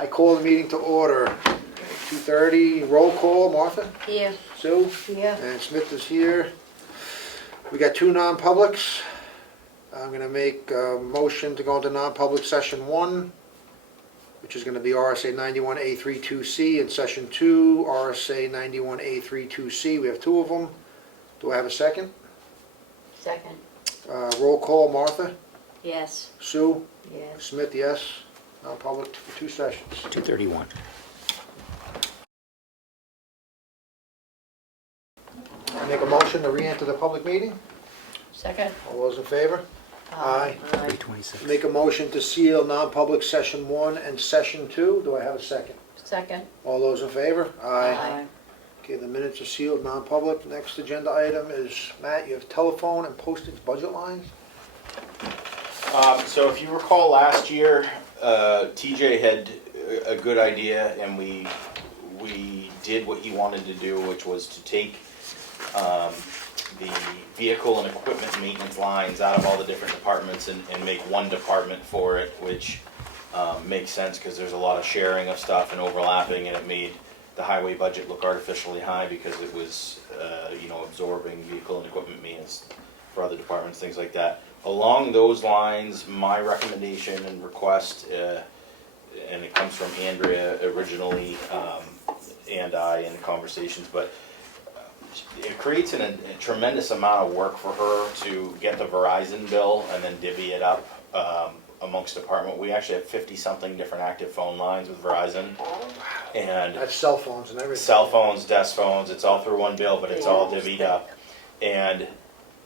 I call the meeting to order. 2:30, roll call, Martha, Here. Sue, Here. and Smith is here. We got two non-publics. I'm gonna make a motion to go into non-public session 1, which is gonna be RSA 91A32C, and session 2, RSA 91A32C. We have two of them. Do I have a second? Second. Roll call, Martha, Yes. Sue, Yes. Smith, yes. Non-public for 2 sessions. 2:31. I make a motion to re-enter the public meeting. Second. All those in favor? Aye. 3:26. Make a motion to seal non-public session 1 and session 2. Do I have a second? Second. All those in favor? Okay, the minutes are sealed, non-public. Next agenda item is, Matt, you have telephone and postage budget lines? So if you recall last year, TJ had a good idea, and we did what he wanted to do, which was to take the vehicle and equipment maintenance lines out of all the different departments and make one department for it, which makes sense because there's a lot of sharing of stuff and overlapping, and it made the highway budget look artificially high because it was absorbing vehicle and equipment maintenance for other departments, things like that. Along those lines, my recommendation and request, and it comes from Andrea originally, and I in conversations, but it creates a tremendous amount of work for her to get the Verizon bill and then divvy it up amongst department. We actually have 50-something different active phone lines with Verizon, and That's cell phones and everything. cell phones, desk phones, it's all through one bill, but it's all divvied up. And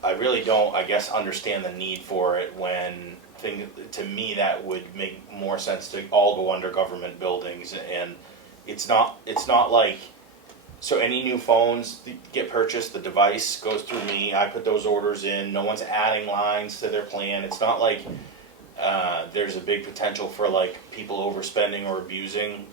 I really don't, I guess, understand the need for it when, to me, that would make more sense to all go under government buildings. And it's not like, so any new phones that get purchased, the device goes through me, I put those orders in, no one's adding lines to their plan. It's not like there's a big potential for like people overspending or abusing.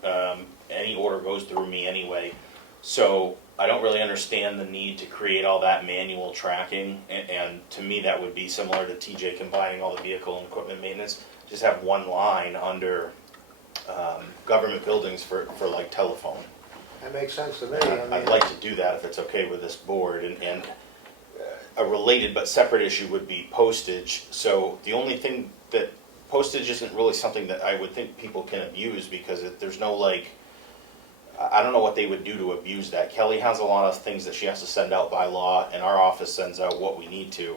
Any order goes through me anyway. So I don't really understand the need to create all that manual tracking, and to me that would be similar to TJ combining all the vehicle and equipment maintenance. Just have one line under government buildings for like telephone. That makes sense to me. I'd like to do that if it's okay with this board, and a related but separate issue would be postage. So the only thing that postage isn't really something that I would think people can abuse, because there's no like, I don't know what they would do to abuse that. Kelly has a lot of things that she has to send out by law, and our office sends out what we need to,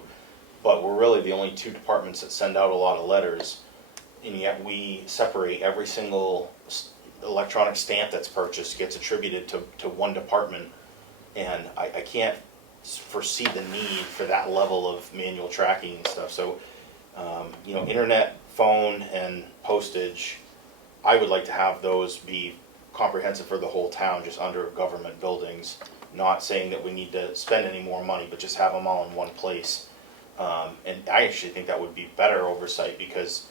but we're really the only two departments that send out a lot of letters, and yet we separate every single electronic stamp that's purchased gets attributed to one department, and I can't foresee the need for that level of manual tracking and stuff. So internet, phone, and postage, I would like to have those be comprehensive for the whole town, just under government buildings. Not saying that we need to spend any more money, but just have them all in one place. And I actually think that would be better oversight, because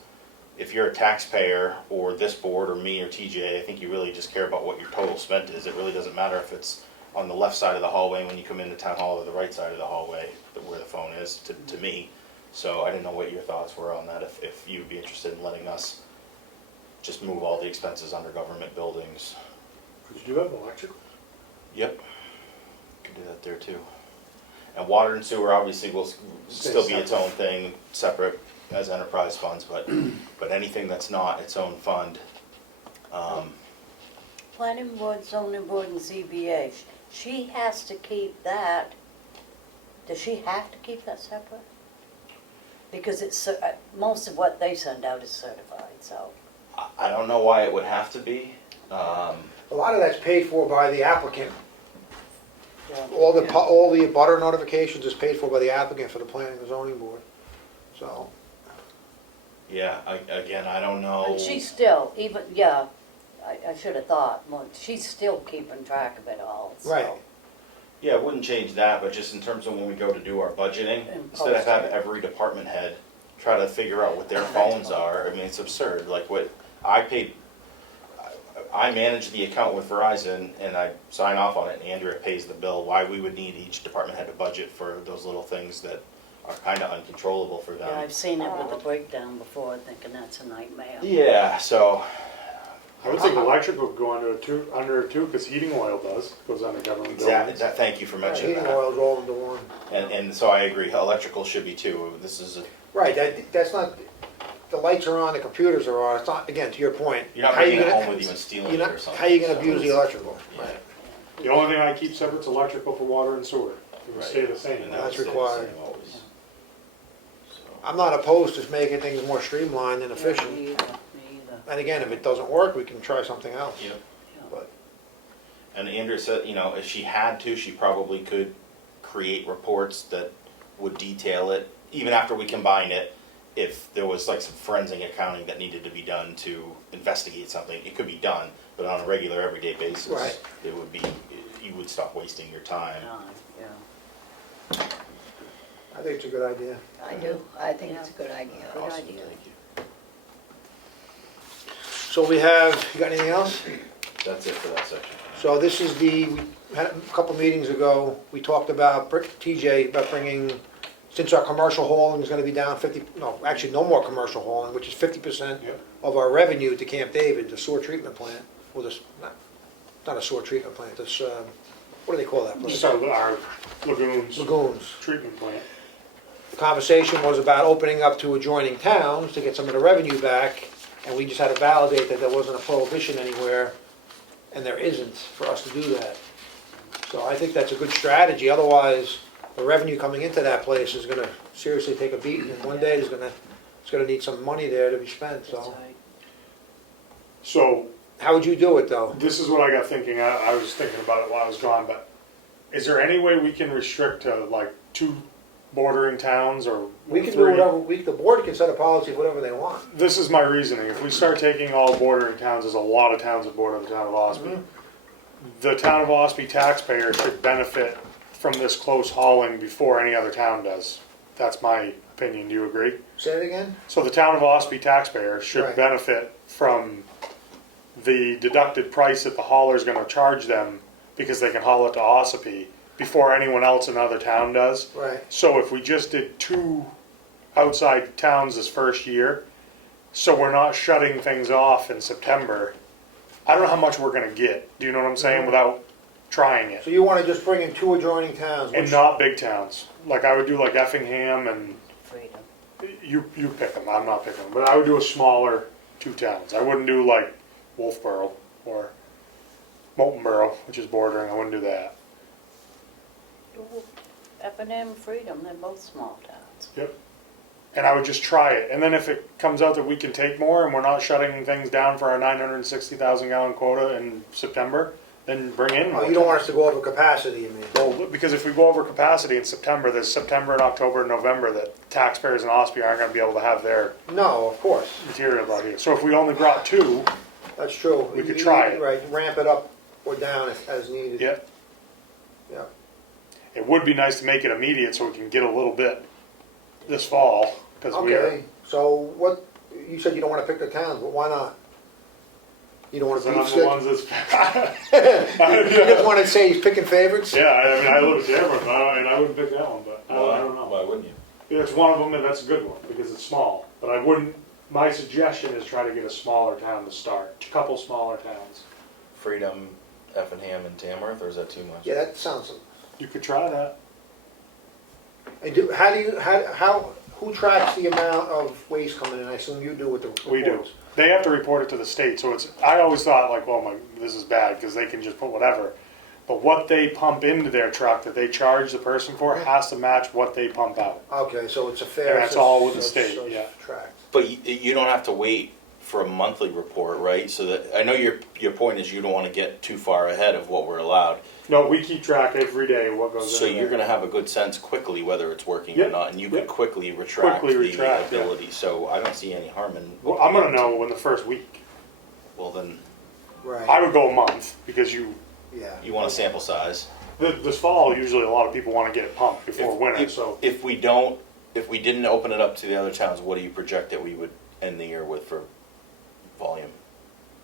if you're a taxpayer, or this board, or me, or TJ, I think you really just care about what your total spent is. It really doesn't matter if it's on the left side of the hallway when you come into town hall, or the right side of the hallway where the phone is, to me. So I didn't know what your thoughts were on that, if you'd be interested in letting us just move all the expenses under government buildings. Could you do that with electrical? Yep, could do that there too. And water and sewer obviously will still be its own thing, separate as enterprise funds, but anything that's not its own fund. Planning board, zoning board, and ZBA. She has to keep that. Does she have to keep that separate? Because it's most of what they send out is certified, so. I don't know why it would have to be. A lot of that's paid for by the applicant. Yeah. All the butter notifications is paid for by the applicant for the planning and zoning board. So, Yeah, again, I don't know. And she's still, I should have thought, well, she's still keeping track of it all, so. right. Yeah, it wouldn't change that, but just in terms of when we go to do our budgeting, And instead of having posting. every department head try to figure out what their phones are, I mean, it's absurd. Like what I manage the account with Verizon, and I sign off on it, and Andrea pays the bill. Why we would need each department head to budget for those little things that are kind of uncontrollable for them. Yeah, I've seen it with the breakdown before, thinking that's a nightmare. Yeah, so I would think electrical could go under it too, because heating oil goes under government buildings. Thank you for mentioning Heating that. oil's all into one. And so I agree, electrical should be too. This is, Right, that's not, the lights are on, the computers are on, it's not, again, to your point. you're not how you bringing it gonna- home with you and stealing you're it not- or something. How you gonna so abuse the it's- electrical? yeah. Right. The only thing I keep separate's electrical for water and sewer. It will Right. stay the same. And That's would stay the required. same always. So, I'm not opposed to making things more streamlined and efficient. Me either, me either. And again, if it doesn't work, we can try something else. Yep. But, And Andrea said, you know, if she had to, she probably could create reports that would detail it, even after we combine it. If there was like some forensic accounting that needed to be done to investigate something, it could be done, but on a regular, everyday basis, Right. it would be, you would stop wasting your time. Yeah. I think it's a good idea. I do, I think it's a good idea. Good Awesome, idea. thank you. So we have, you got anything else? That's it for that section. So this is we had a couple meetings ago, we talked about, TJ, about bringing, since our commercial hauling is gonna be down 50, no, actually no more commercial hauling, which is 50% Yep. of our revenue to Camp David, the sewer treatment plant, or this, not a sewer treatment plant, it's, what do they call that place? Just our lagoons, Lagoons. treatment plant. The conversation was about opening up to adjoining towns to get some of the revenue back, and we just had to validate that there wasn't a prohibition anywhere, and there isn't for us to do that. So I think that's a good strategy, otherwise, the revenue coming into that place is gonna seriously take a beating, and one day it's gonna need some money there to be spent, That's so. right. So How would you do it, though? this is what I got thinking. I was thinking about it while I was gone, but is there any way we can restrict to like 2 bordering towns or We can do 3? whatever, the board can set a policy of whatever they want. This is my reasoning. If we start taking all bordering towns, there's a lot of towns that border the town of Ossipee. The town of Ossipee taxpayer should benefit from this close hauling before any other town does. That's my opinion. Do you agree? Say it again? So the town of Ossipee taxpayer should Right. benefit from the deducted price that the hauler's gonna charge them because they can haul it to Ossipee before anyone else in another town does. Right. So if we just did 2 outside towns this first year, so we're not shutting things off in September, I don't know how much we're gonna get, do you know what I'm saying, without trying it? So you wanna just bring in 2 adjoining towns? And which- not big towns, like I would do like Effingham and Freedom. you pick them, I'm not picking them, but I would do a smaller 2 towns. I wouldn't do like Wolfboro or Moultonboro, which is bordering, I wouldn't do that. F&M and Freedom, they're both small towns. Yep. And I would just try it, and then if it comes out that we can take more and we're not shutting things down for our 960,000 gallon quota in September, then bring in more. Oh, you don't want us to go over capacity, you mean? Well, because if we go over capacity in September, there's September and October and November that taxpayers in Ossipee aren't gonna be able to have their No, of course, material out here. So if we only brought 2, that's true. We could try it. Right, ramp it up or down as needed. yeah, Yeah. it would be nice to make it immediate so we can get a little bit this fall, because we are. Okay, so what, you said you don't wanna pick the towns, but why not? You don't wanna Because beat I'm the ones that's. You just wanna say he's picking favorites? Yeah, I mean, I live in Dearborn, and I wouldn't pick that one, but I don't know. Why wouldn't you? Yeah, it's one of them, and that's a good one, because it's small. But I wouldn't, my suggestion is try to get a smaller town to start, a couple smaller towns. Freedom, Effingham, and Tamworth, or is that too much? Yeah, that sounds, You could try that. who tracks the amount of waste coming in? I assume you do with the reports. We do. They have to report it to the state, so it's, I always thought like, well, this is bad, because they can just put whatever. But what they pump into their truck that they charge the person for has to match what they pump out. Okay, so it's a fair. And that's all with the so it's- state, so it's yeah. tracked. But you don't have to wait for a monthly report, right? So that, I know your point is you don't want to get too far ahead of what we're allowed. No, we keep track every day of what goes So in you're there. gonna have a good sense quickly whether it's working or Yep, not, and you could yep. quickly retract Quickly the retract, yeah. ability, so I don't see any harm in. Well, I'm gonna know in the first week. Well, then, I Right, would go a month, because yeah. you want a sample size. this fall, usually a lot of people wanna get it pumped before winter, so. If we didn't open it up to the other towns, what do you project that we would end the year with for volume?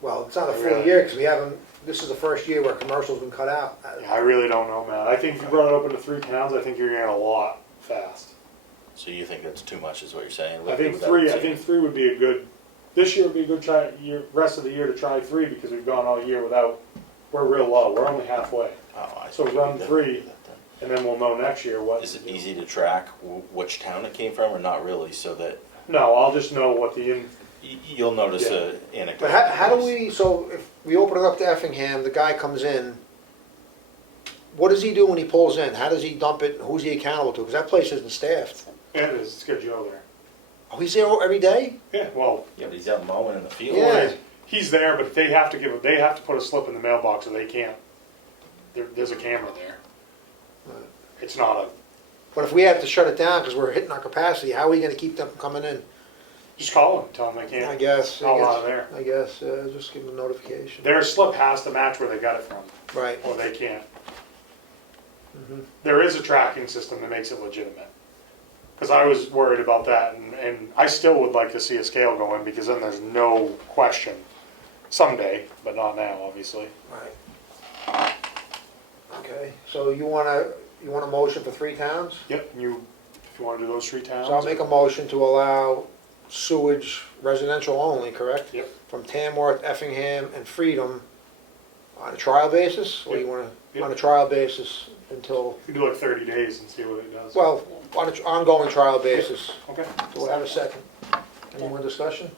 Well, it's not a full Really? year, because we haven't, this is the first year where commercial's been cut out. Yeah, I really don't know, man. I think if you brought it open to 3 towns, I think you're gonna get a lot fast. So you think that's too much, is what you're saying? I think 3 would be a good This year would be a good rest of the year to try 3 because we've gone all year without, we're real low, we're only halfway. Oh, I So think run we 3. definitely do that then. And then we'll know next year what. Is to it do. easy to track which town it came from or not really, so that No, I'll just know what you'll notice Yeah. a anecdote? But how do we, so if we open it up to Effingham, the guy comes in, what does he do when he pulls in? How does he dump it? Who's he accountable to? Because that place isn't staffed. It is, it's got Joe there. Oh, he's there every day? Yeah, well, Yeah, but he's out mowing in the field. Yeah. he's there, but they have to put a slip in the mailbox or they can't. There's a camera there. Right. It's not a, But if we have to shut it down because we're hitting our capacity, how are we gonna keep them from coming in? just call them, tell them they I can't. guess. Haul out of there. I guess, just give them a notification. Their slip has to match where they got it from, Right. or they can't. Mhm. There is a tracking system that makes it legitimate. Because I was worried about that, and I still would like to see a scale go in, because then there's no question. Someday, but not now, obviously. Right. Okay, so you want a motion for 3 towns? Yep, if you want to do those 3 towns. So I'll make a motion to allow sewage residential only, correct? Yep. From Tamworth, Effingham, and Freedom on a trial basis? Or you wanna, Yep. on a trial basis until, You can do like 30 days and see what it does. well, on an ongoing trial basis. Okay. Do I have a second? Any more discussion?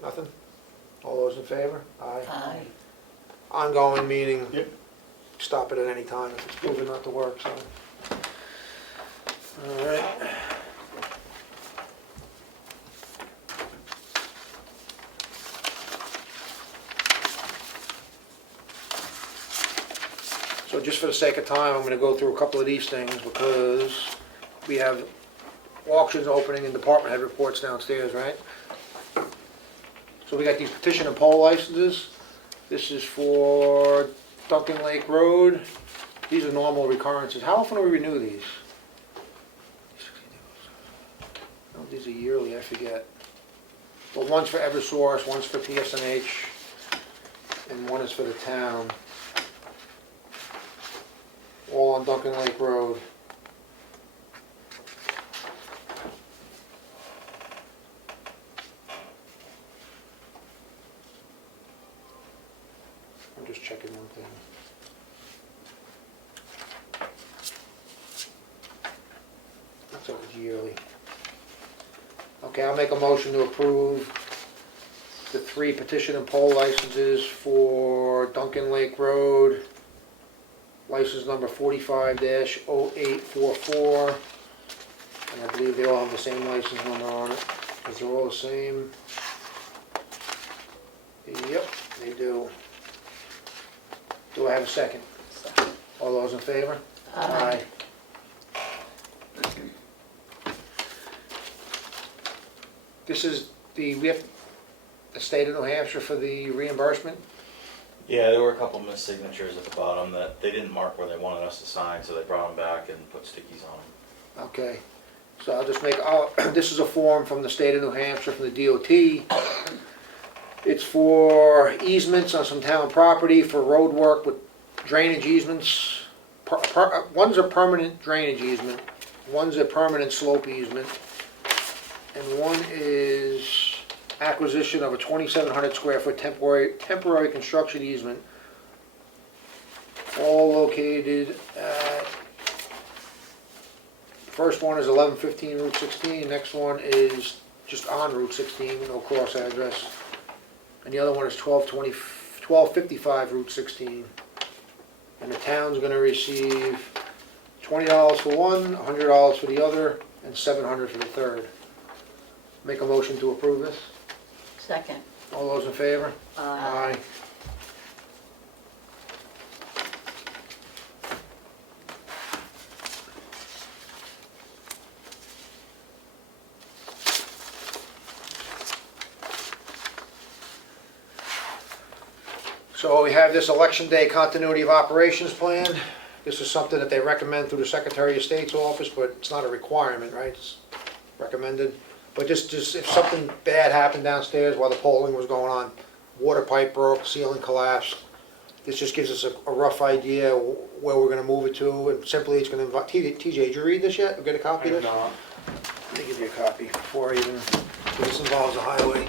Nothing? All those in favor? Aye. Aye. Ongoing meaning, Yep. stop it at any time if it's proven not to work, so. All right. So just for the sake of time, I'm gonna go through a couple of these things because we have auctions opening and department head reports downstairs, right? So we got these petition and poll licenses. This is for Duncan Lake Road. These are normal recurrences. How often do we renew these? Oh, these are yearly, I forget. But one's for Eversource, one's for PSNH, and one is for the town. All on Duncan Lake Road. I'm just checking one thing. That's always yearly. Okay, I'll make a motion to approve the 3 petition and poll licenses for Duncan Lake Road. License number 45-0844. And I believe they all have the same license number on it, because they're all the same. Yep, they do. Do I have a second? All those in favor? Aye. This is we have the state of New Hampshire for the reimbursement? Yeah, there were a couple missed signatures at the bottom that they didn't mark where they wanted us to sign, so they brought them back and put stickies on them. Okay, so I'll just make, this is a form from the state of New Hampshire, from the DOT. It's for easements on some town property for road work with drainage easements. One's a permanent drainage easement, one's a permanent slope easement, and one is acquisition of a 2,700 square foot temporary construction easement, all located at, first one is 1115 Route 16, next one is just on Route 16, no cross address, and the other one is 1255 Route 16. And the town's gonna receive $20 for one, $100 for the other, and $700 for the third. Make a motion to approve this? Second. All those in favor? Aye. So we have this election day continuity of operations plan. This is something that they recommend through the Secretary of State's office, but it's not a requirement, right? It's recommended. But just if something bad happened downstairs while the polling was going on, water pipe broke, ceiling collapsed, this just gives us a rough idea where we're gonna move it to, and simply it's gonna invite, TJ, did you read this yet, or get a I copy of have this? not. Let me give you a copy before I even So this involves the highway.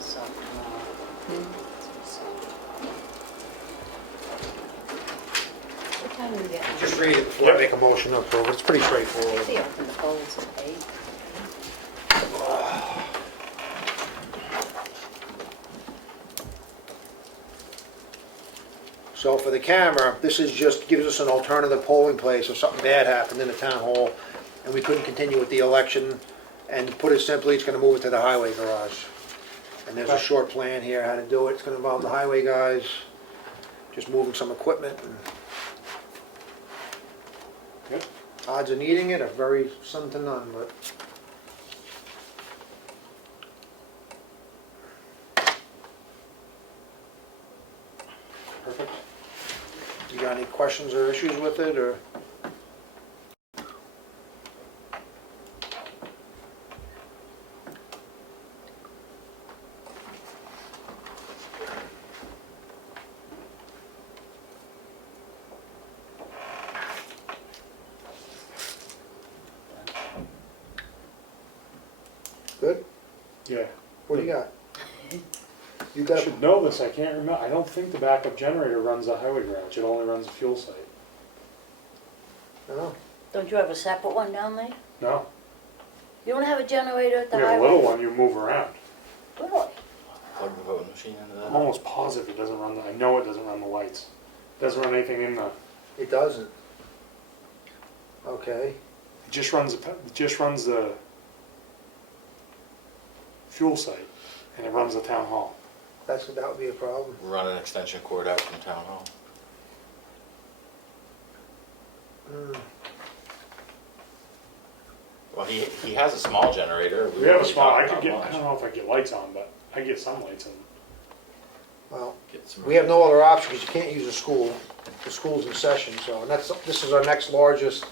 So, What time do we get? Just read it before I make a motion to approve it. It's pretty straightforward. They open the polls at 8. So for the camera, this is just, gives us an alternative polling place if something bad happened in the town hall and we couldn't continue with the election. And to put it simply, it's gonna move it to the highway garage. And there's a Okay. short plan here how to do it. It's gonna involve the highway guys, just moving some equipment. And Yep. odds of needing it are very slim to none, but. Perfect. You got any questions or issues with it, or? Good? Yeah. What do you got? You I got, should know this, I can't remember, I don't think the backup generator runs the highway garage, it only runs the fuel site. no, don't you have a separate one down there? No, You don't have a generator at the we have a highway? little one you move around. Really? Plug the voting machine into I'm that. almost positive it doesn't run, I know it doesn't run the lights. Doesn't run anything in the, it doesn't. Okay, it just runs, it just runs the fuel site, and it runs the town hall. that would be a problem. Run an extension cord out from town hall. Hmm. Well, he has a small generator. We have a were small, I talking could get, about I don't launch. know if I get lights on, but I get some lights in. Well, Get some- we have no other option because you can't use the school. The school's in session, so, and this is our next largest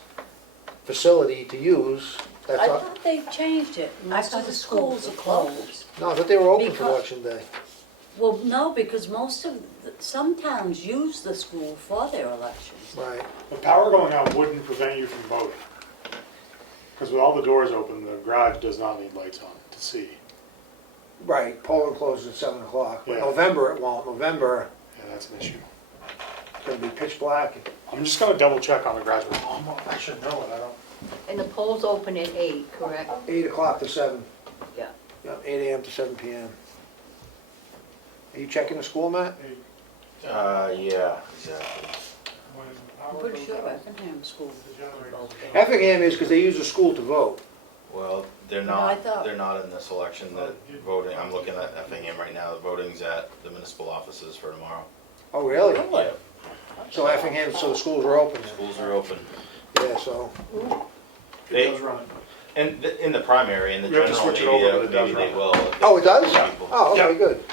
facility to use. That's, I thought they changed it. I Most thought of the the schools schools are were closed. no, I thought they were open for Because- election day. Well, no, because some towns use the school for their elections. Right, The power going out wouldn't prevent you from voting. Because with all the doors open, the garage does not need lights on to see. right, polling closes at 7 o'clock. But Yeah. November it won't. November, Yeah, that's an issue. it's gonna be pitch black. I'm just gonna double check on the garage, but I should know it, I don't. And the polls open at 8, correct? 8 o'clock to 7. Yeah. Yeah, 8 AM to 7 PM. Are you checking the school, Matt? Yeah, exactly. I'm pretty sure Effingham School. Effingham is because they use the school to vote. Well, they're No, I not, thought- they're not in this election, the voting, I'm looking at Effingham right now, the voting's at the municipal offices for tomorrow. Oh, really? Really? Yeah, So Effingham, so the schools are open then? schools are open. Yeah, so, They- does run. And in the primary, in the We have to general, switch it maybe, over, but it does maybe they run. will. oh, it does? People. Oh, okay, Yeah. good.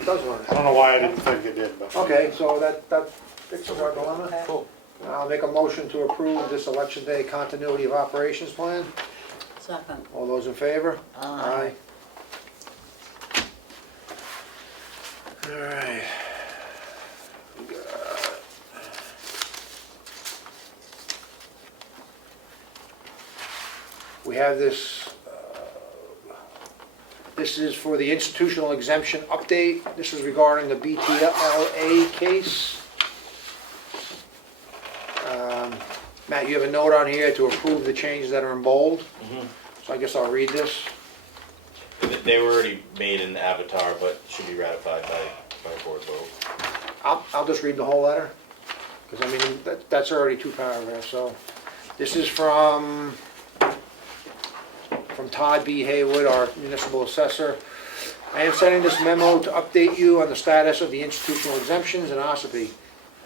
It does run. I don't know why I didn't think it did, but. Okay, so that fixes our dilemma. Cool. I'll make a motion to approve this election day continuity of operations plan. Second. All those in favor? Aye. All right. We have this, this is for the institutional exemption update. This is regarding the BTLA case. Matt, you have a note on here to approve the changes that are in bold, Mhm. so I guess I'll read this. They were already made in the Avatar, but should be ratified by board vote. I'll just read the whole letter, because I mean, that's already 2 paragraphs, so. This is from Todd B. Haywood, our municipal assessor. I am sending this memo to update you on the status of the institutional exemptions in Ossipee.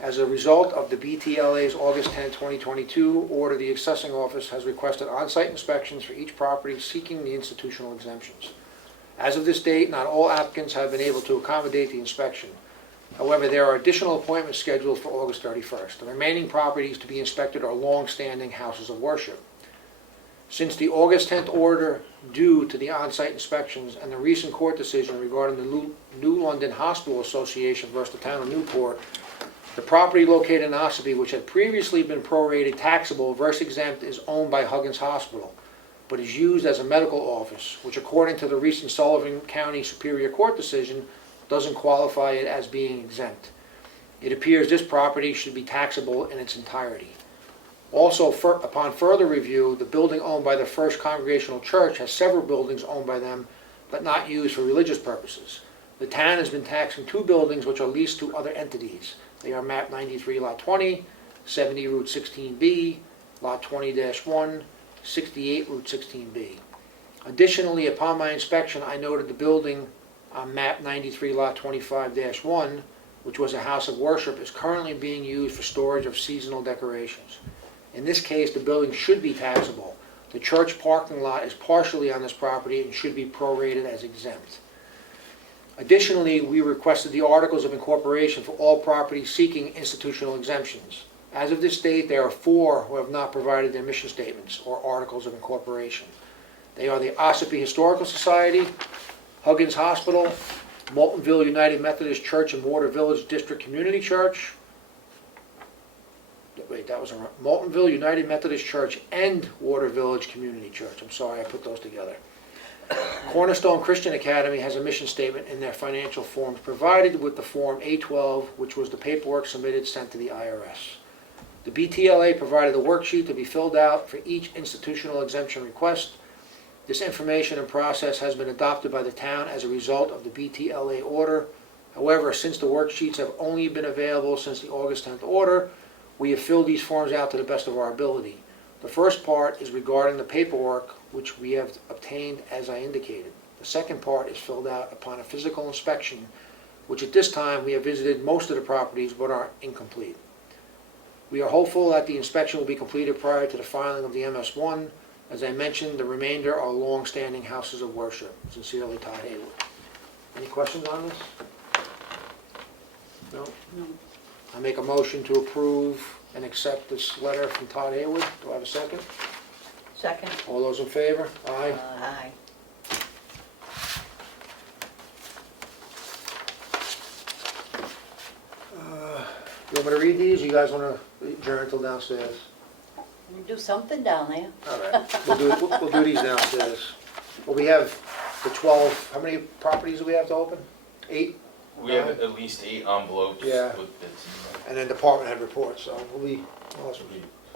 As a result of the BTLA's August 10, 2022 order, the assessing office has requested on-site inspections for each property seeking the institutional exemptions. As of this date, not all applicants have been able to accommodate the inspection. However, there are additional appointments scheduled for August 31st. The remaining properties to be inspected are long-standing houses of worship. Since the August 10th order due to the on-site inspections and the recent court decision regarding the New London Hospital Association versus the town of Newport, the property located in Ossipee, which had previously been prorated taxable versus exempt, is owned by Huggins Hospital, but is used as a medical office, which according to the recent Sullivan County Superior Court decision, doesn't qualify it as being exempt. It appears this property should be taxable in its entirety. Also, upon further review, the building owned by the First Congregational Church has several buildings owned by them, but not used for religious purposes. The town has been taxing 2 buildings which are leased to other entities. They are map 93 lot 20, 70 route 16B, lot 20-1, 68 route 16B. Additionally, upon my inspection, I noted the building on map 93 lot 25-1, which was a house of worship, is currently being used for storage of seasonal decorations. In this case, the building should be taxable. The church parking lot is partially on this property and should be prorated as exempt. Additionally, we requested the articles of incorporation for all properties seeking institutional exemptions. As of this date, there are 4 who have not provided their mission statements or articles of incorporation. They are the Ossipee Historical Society, Huggins Hospital, Moultonville United Methodist Church and Water Village District Community Church. Wait, that was wrong. Moultonville United Methodist Church and Water Village Community Church. I'm sorry, I put those together. Cornerstone Christian Academy has a mission statement in their financial forms provided with the Form A12, which was the paperwork submitted sent to the IRS. The BTLA provided a worksheet to be filled out for each institutional exemption request. This information and process has been adopted by the town as a result of the BTLA order. However, since the worksheets have only been available since the August 10th order, we have filled these forms out to the best of our ability. The first part is regarding the paperwork, which we have obtained as I indicated. The second part is filled out upon a physical inspection, which at this time we have visited most of the properties but are incomplete. We are hopeful that the inspection will be completed prior to the filing of the MS1. As I mentioned, the remainder are long-standing houses of worship. Sincerely, Todd Haywood. Any questions on this? No? No. I make a motion to approve and accept this letter from Todd Haywood. Do I have a second? Second. All those in favor? Aye. Aye. You want me to read these? You guys want to adjourn until downstairs? We do something down there. All right. We'll do these downstairs. Well, we have the 12, how many properties do we have to open? 8? We have at least 8 envelopes Yeah. with bids. And then department head reports, so we'll be, awesome.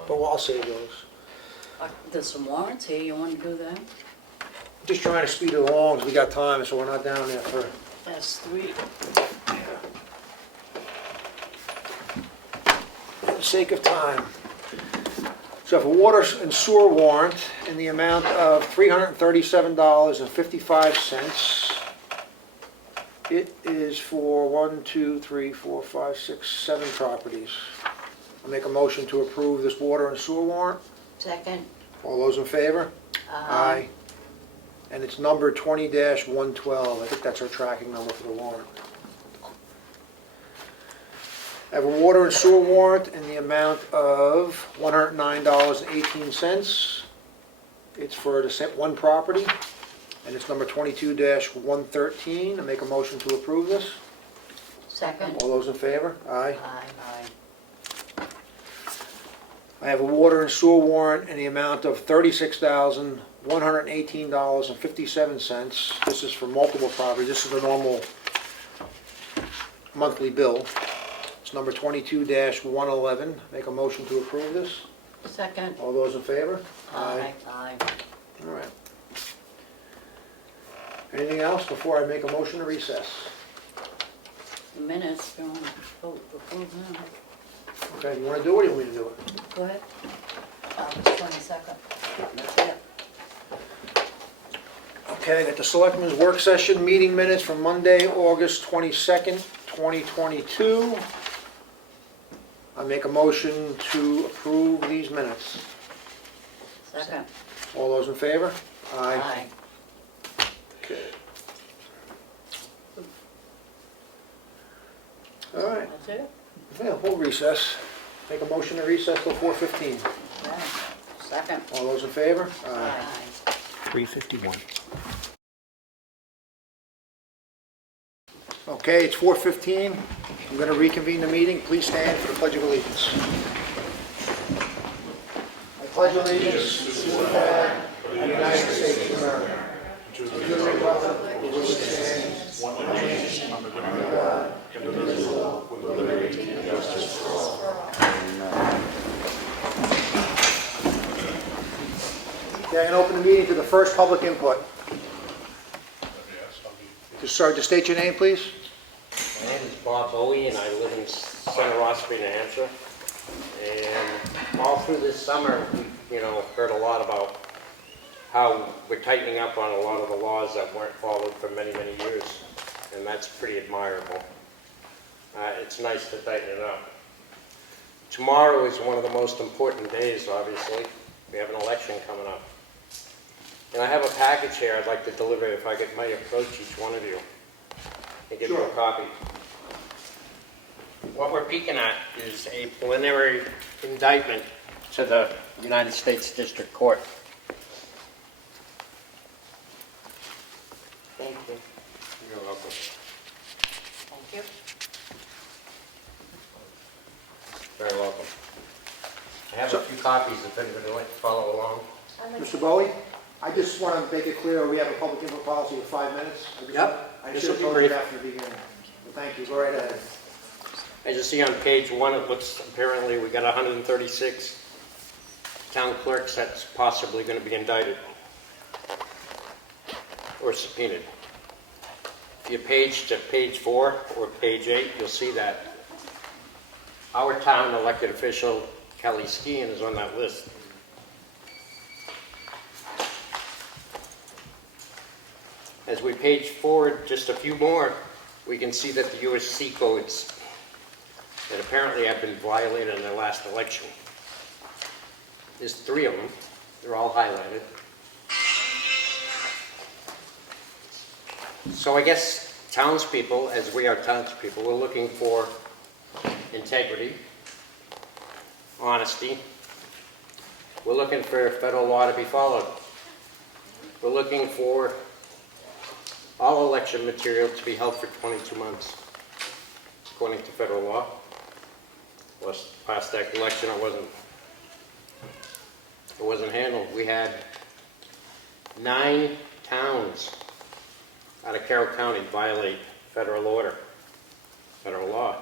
But I'll save those. There's some warrants here, you want to do that? Just trying to speed it along, so we got time, so we're not down there for, That's 3. for the sake of time. So for water and sewer warrant in the amount of $337.55. It is for 1, 2, 3, 4, 5, 6, 7 properties. I'll make a motion to approve this water and sewer warrant. Second. All those in favor? Aye. And it's number 20-112. I think that's our tracking number for the warrant. I have a water and sewer warrant in the amount of $109.18. It's for the one property, and it's number 22-113. I make a motion to approve this. Second. All those in favor? Aye. Aye. I have a water and sewer warrant in the amount of $36,118.57. This is for multiple properties. This is the normal monthly bill. It's number 22-111. Make a motion to approve this. Second. All those in favor? Aye. All right. Anything else before I make a motion to recess? The minutes, you want to vote approve them? Okay, you want to do it or you want me to do it? Go ahead. It's 22nd. That's it. Okay, I got the Selectmen's work session meeting minutes from Monday, August 22nd, 2022. I make a motion to approve these minutes. Second. All those in favor? Aye. Okay. Yeah, we'll recess. Make a motion to recess till 4:15. Yeah. Second. All those in favor? Aye. 3:51. Okay, it's 4:15. I'm going to reconvene the meeting. Please stand for the Pledge of Allegiance. I pledge allegiance to the flag of the United States of America, to the republic for which it stands, one nation, under God, indivisible, with liberty and justice for all. Okay, I'm going to open the meeting to the first public input. Just state your name, please. My name is Bob Bowie, and I live in Center Ossipee, New Hampshire. And all through this summer, we, heard a lot about how we're tightening up on a lot of the laws that weren't followed for many, many years, and that's pretty admirable. It's nice to tighten it up. Tomorrow is one of the most important days, obviously. We have an election coming up. And I have a package here I'd like to deliver if I might approach each one of you and give you a copy. What we're peeking at is a preliminary indictment to the United States District Court. Thank you. You're welcome. Thank you. Very welcome. I have a few copies if anybody would like to follow along. Mr. Bowie, I just want to make it clear, we have a public input policy of 5 minutes. I This should will have be told you brief. that from the beginning. But thank you, go right ahead. As you see on page 1, it looks apparently we got 136 town clerks that's possibly going to be indicted or subpoenaed. If you page to page 4 or page 8, you'll see that our town elected official, Kelly Skean, is on that list. As we page forward just a few more, we can see that the USC codes that apparently have been violated in their last election. There's 3 of them. They're all highlighted. So I guess townspeople, as we are townspeople, we're looking for integrity, honesty. We're looking for federal law to be followed. We're looking for all election material to be held for 22 months, according to federal law. Last that election, it wasn't handled. We had 9 towns out of Carroll County violate federal order, federal law.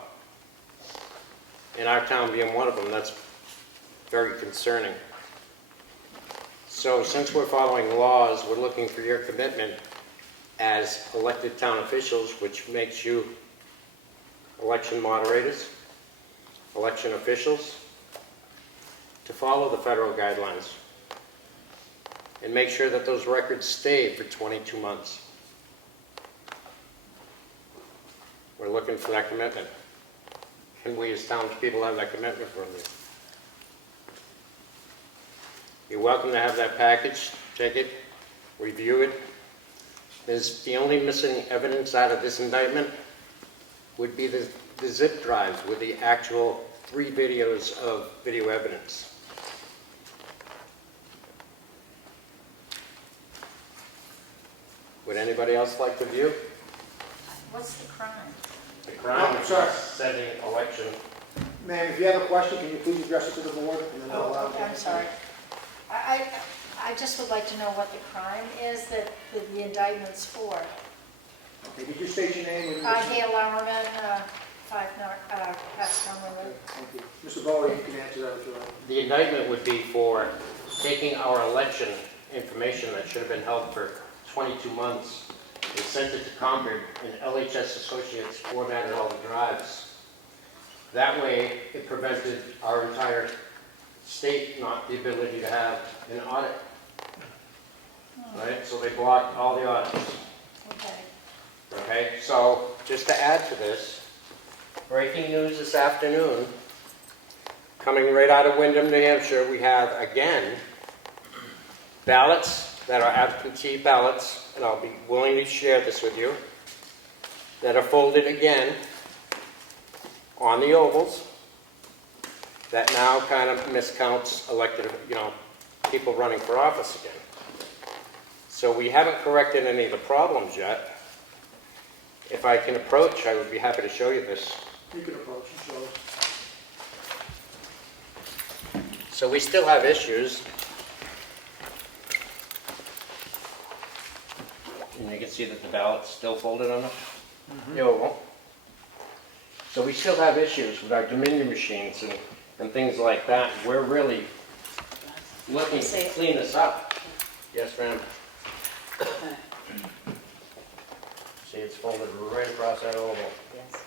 And our town being one of them, that's very concerning. So since we're following laws, we're looking for your commitment as elected town officials, which makes you election moderators, election officials, to follow the federal guidelines and make sure that those records stay for 22 months. We're looking for that commitment. And we as townspeople have that commitment from you. You're welcome to have that package, take it, review it. The only missing evidence out of this indictment would be the zip drives with the actual 3 videos of video evidence. Would anybody else like to view? What's the crime? The crime Oh, is sorry. setting election. Ma'am, if you have a question, can you please address it to the board? And then I'll allow Okay, I'm sorry. I just would like to know what the crime is that the indictment's for. Okay, did you state your name? Gail Lauerman, 5 Past Conway Road. Thank you. Mr. Bowie, you can answer that if you like. The indictment would be for taking our election information that should have been held for 22 months and sent it to Concord, and LHS Associates formatted all the drives. That way, it prevented our entire state not the ability to have an audit. Right? So they blocked all the audits. Okay. Okay, so just to add to this, breaking news this afternoon, coming right out of Windham, New Hampshire, we have again ballots that are absentee ballots, and I'll be willing to share this with you, that are folded again on the ovals that now kind of miscounts elected, people running for office again. So we haven't corrected any of the problems yet. If I can approach, I would be happy to show you this. You can approach and show us. So we still have issues. And you can see that the ballot's still folded on the oval. So we still have issues with our Dominion machines and things like that. We're really looking to clean this up. Yes, ma'am. See, it's folded right across that oval. Yes.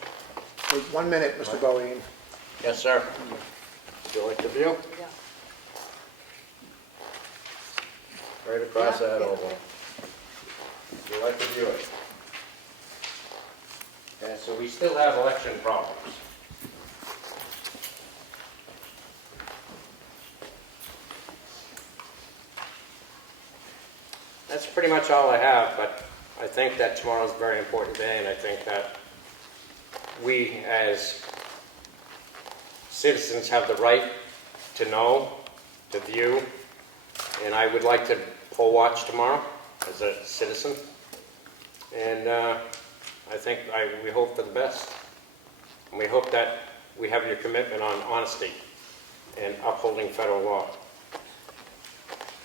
Wait 1 minute, Mr. Bowie. Yes, sir. Would you like to view? Yeah. Right across Yeah, that yeah. oval. Would you like to view it? Okay, so we still have election problems. That's pretty much all I have, but I think that tomorrow's a very important day, and I think that we as citizens have the right to know, to view, and I would like to poll watch tomorrow as a citizen. And we hope for the best. And we hope that we have your commitment on honesty and upholding federal law.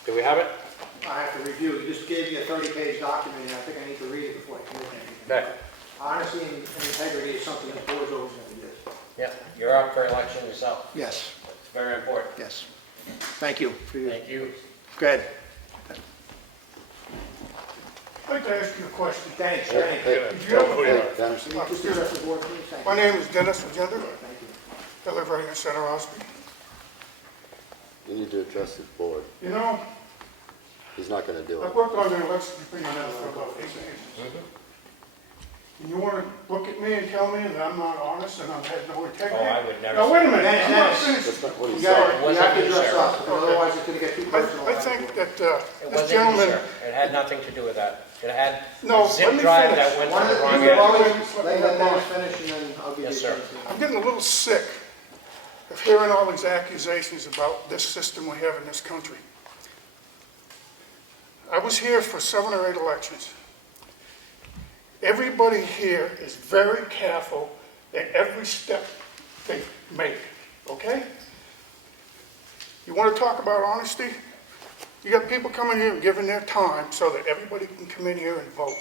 Do we have it? I have to review. You just gave me a 30-page document, and I think I need to read it before I commit anything. Okay. Honesty and integrity is something the board's always going to do. Yeah, you're up for election yourself. Yes, It's very important. yes. Thank you. Thank you. Go ahead. I'd like to ask you a question. Thanks. Did you ever- Dennis. Just address the board, please. Thank My you. name is Dennis Agenda. Thank you. I live right in Center Ossipee. You need to address the board. You know, He's not going to do I've it. worked on the election committee now for about 8 years. And you want to look at me and tell me that I'm not honest and I had no integrity? Oh, I would never Now, wait a say minute. Dennis, I'm not Dennis. finished. That's not what he You said. got Wasn't to you, address sir? us, because otherwise it's going to get too personal. I think that It this wasn't you, gentleman, sir. It had nothing to do with that. It had No, a let zip me drive finish. that went One to of the the, wrong you end. always let Dennis finish, and then I'll give you a Yes, sir. chance. I'm getting a little sick of hearing all these accusations about this system we have in this country. I was here for 7 or 8 elections. Everybody here is very careful in every step they make, okay? You want to talk about honesty? You got people coming here and giving their time so that everybody can come in here and vote.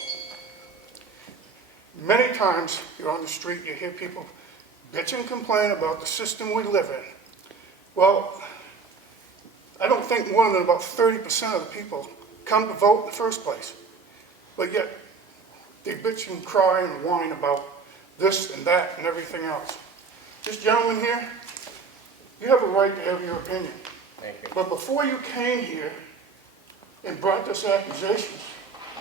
Many times you're on the street, you hear people bitch and complain about the system we live in. Well, I don't think more than about 30% of the people come to vote in the first place. But yet, they bitch and cry and whine about this and that and everything else. This gentleman here, you have a right to have your opinion. Thank you. But before you came here and brought this accusation,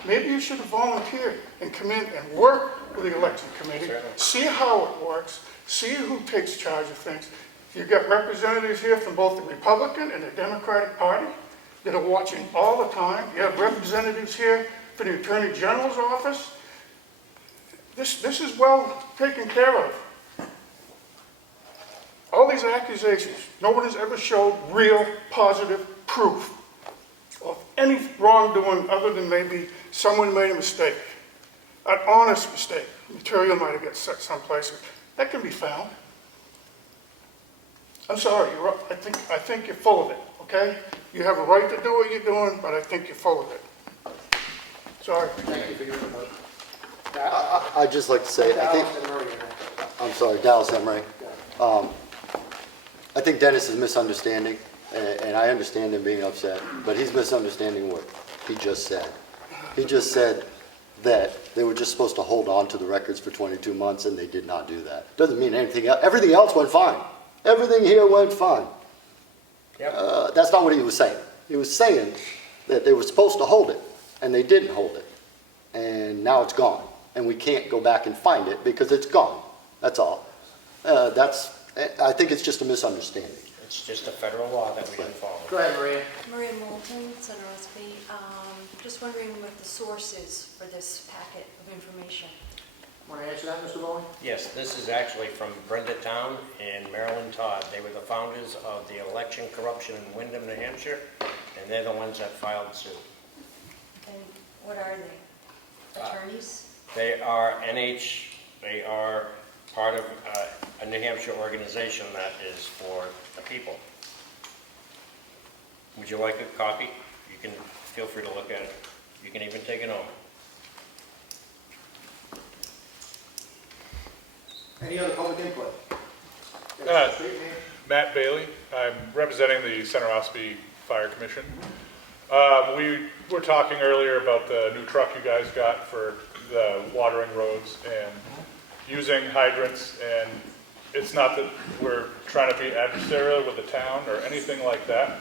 maybe you should have volunteered and come in and work with the election committee, Certainly. see how it works, see who takes charge of things. You've got representatives here from both the Republican and the Democratic Party that are watching all the time. You have representatives here for the Attorney General's office. This is well taken care of. All these accusations, no one has ever showed real positive proof of any wrongdoing other than maybe someone made a mistake. An honest mistake. Material might have got set someplace. That can be found. I'm sorry, I think you're full of it, okay? You have a right to do what you're doing, but I think you're full of it. Sorry. Thank you for your input. I'd just like to say, I think, Dallas and Maria. I'm sorry, Dallas Emery. I think Dennis is misunderstanding, and I understand him being upset, but he's misunderstanding what he just said. He just said that they were just supposed to hold on to the records for 22 months, and they did not do that. Doesn't mean anything else. Everything else went fine. Everything here went fine. Yep. That's not what he was saying. He was saying that they were supposed to hold it, and they didn't hold it. And now it's gone. And we can't go back and find it because it's gone. That's all. I think it's just a misunderstanding. It's just a federal law that we didn't follow. Go ahead, Maria. Maria Moulton, Center Ossipee. Just wondering what the source is for this packet of information. Want to answer that, Mr. Bowen? Yes, this is actually from Brenda Town and Marilyn Todd. They were the founders of the Election Corruption in Wyndham, New Hampshire, and they're the ones that filed suit. And what are they? Attorneys? They are they are part of a New Hampshire organization that is for the people. Would you like a copy? You can feel free to look at it. You can even take it home. Any other public input? Matt Bailey. I'm representing the Center Ossipee Fire Commission. We were talking earlier about the new truck you guys got for the watering roads and using hydrants, and it's not that we're trying to be adversarial with the town or anything like that.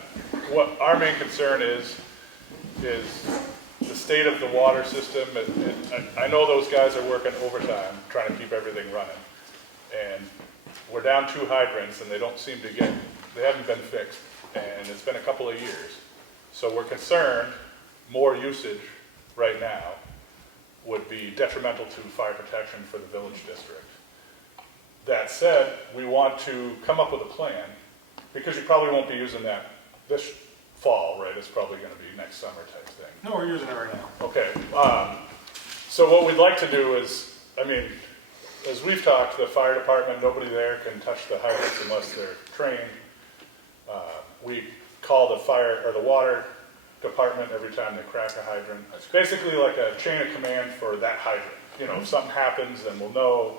What our main concern is the state of the water system. I know those guys are working overtime trying to keep everything running, and we're down 2 hydrants and they haven't been fixed, and it's been a couple of years. So we're concerned more usage right now would be detrimental to fire protection for the village district. That said, we want to come up with a plan, because you probably won't be using that this fall, right? It's probably going to be next summer type thing. No, we're using it right now. Okay, so what we'd like to do is, as we've talked, the fire department, nobody there can touch the hydrants unless they're trained. We call the fire or the water department every time they crack a hydrant. It's basically like a chain of command for that hydrant. If something happens, then we'll know.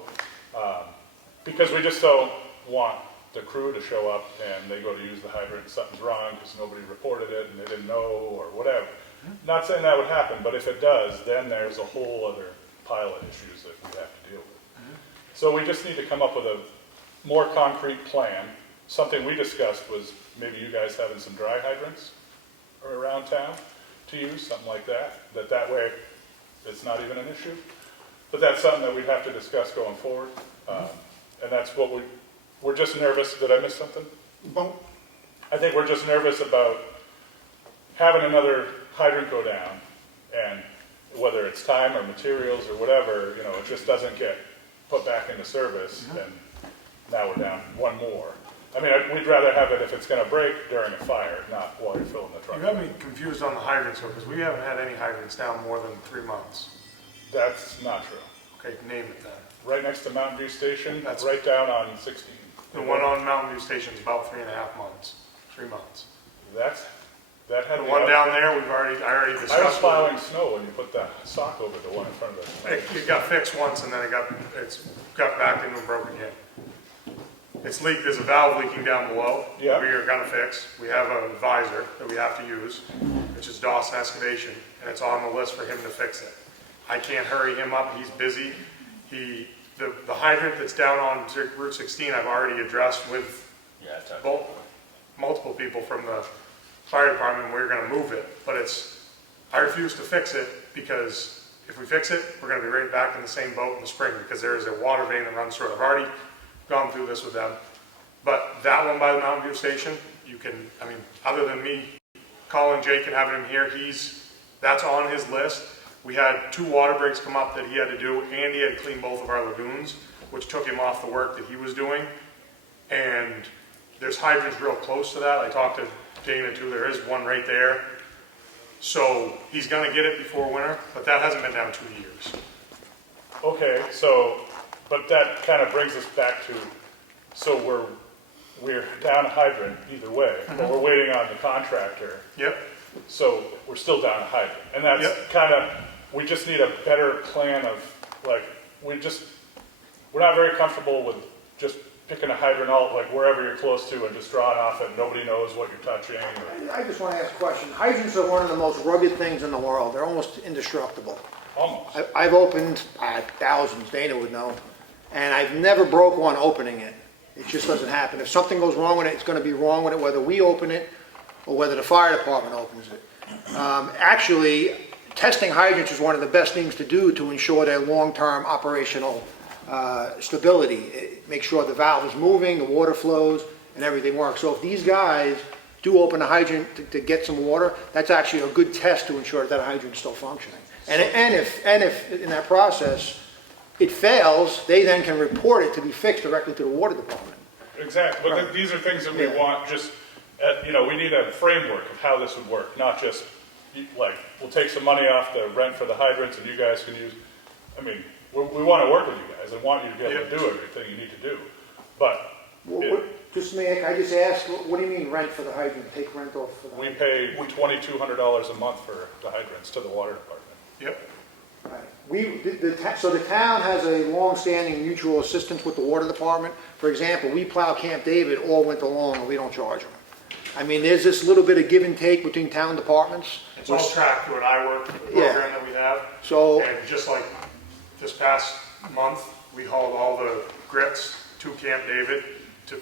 Because we just don't want the crew to show up and they go to use the hydrant and something's wrong because nobody reported it and they didn't know or whatever. Not saying that would happen, but if it does, then there's a whole other pile of issues that we have to deal with. So we just need to come up with a more concrete plan. Something we discussed was maybe you guys having some dry hydrants around town to use, something like that. That way it's not even an issue. But that's something that we'd have to discuss going forward. And that's what we're just nervous. Did I miss something? Well, I think we're just nervous about having another hydrant go down, and whether it's time or materials or whatever, it just doesn't get put back into service, and now we're down one more. We'd rather have it if it's going to break during a fire, not while you're filling the truck. You got me confused on the hydrants, though, because we haven't had any hydrants down more than 3 months. That's not true. Okay, name it then. Right next to Mountain View Station, That's- right down on 16. The one on Mountain View Station is about 3.5 months, 3 months. That had The me one up. down there, I already discussed. I was plowing snow when you put that sock over the one in front of us. It got fixed once and then it's got back into a broken again. It's leaked, there's a valve leaking down below. Yeah. We are gonna fix. We have an advisor that we have to use, which is Dawson Excavation, and it's on the list for him to fix it. I can't hurry him up, he's busy. The hydrant that's down on Route 16, I've already addressed with multiple people from the fire department. We're gonna move it, but I refuse to fix it, because if we fix it, we're gonna be right back in the same boat in the spring, because there is a water vein that runs through it. I've already gone through this with them. But that one by the Mountain View Station, other than me calling Jake and having him here, that's on his list. We had 2 water breaks come up that he had to do, and he had to clean both of our lagoons, which took him off the work that he was doing. And there's hydrants real close to that. I talked to Dana too, there is one right there. So he's gonna get it before winter, but that hasn't been down 2 years. Okay, but that kind of brings us back to, so we're down a hydrant either way, but we're waiting on the contractor. Yep. So we're still down a hydrant. And that's we just need a better plan of, we're not very comfortable with just picking a hydrant out, wherever you're close to and just drawing off it. Nobody knows what you're touching. I just want to ask a question. Hydrants are one of the most rugged things in the world. They're almost indestructible. Almost. I've opened thousands, Dana would know, and I've never broke one opening it. It just doesn't happen. If something goes wrong with it, it's going to be wrong with it, whether we open it or whether the fire department opens it. Actually, testing hydrants is one of the best things to do to ensure their long-term operational stability. Make sure the valve is moving, the water flows, and everything works. So if these guys do open a hydrant to get some water, that's actually a good test to ensure that hydrant is still functioning. And if in that process, it fails, they then can report it to be fixed directly to the water department. Exactly, but Right. these are things that we Yeah. want just, we need a framework of how this would work, not just, like, we'll take some money off the rent for the hydrants and you guys can use, I mean, we want to work with you guys and want you to be able to do everything you need to do. But Just may I just ask, what do you mean rent for the hydrant? Take rent off for the we hydrant? pay $2,200 a month for the hydrants to the water department. Yep. Right. So the town has a long-standing mutual assistance with the water department. For example, we plow Camp David all winter long and we don't charge them. I mean, there's this little bit of give and take between town departments. It's all tracked through an iWork Yeah. program that we have. So, And just like this past month, we hauled all the grits to Camp David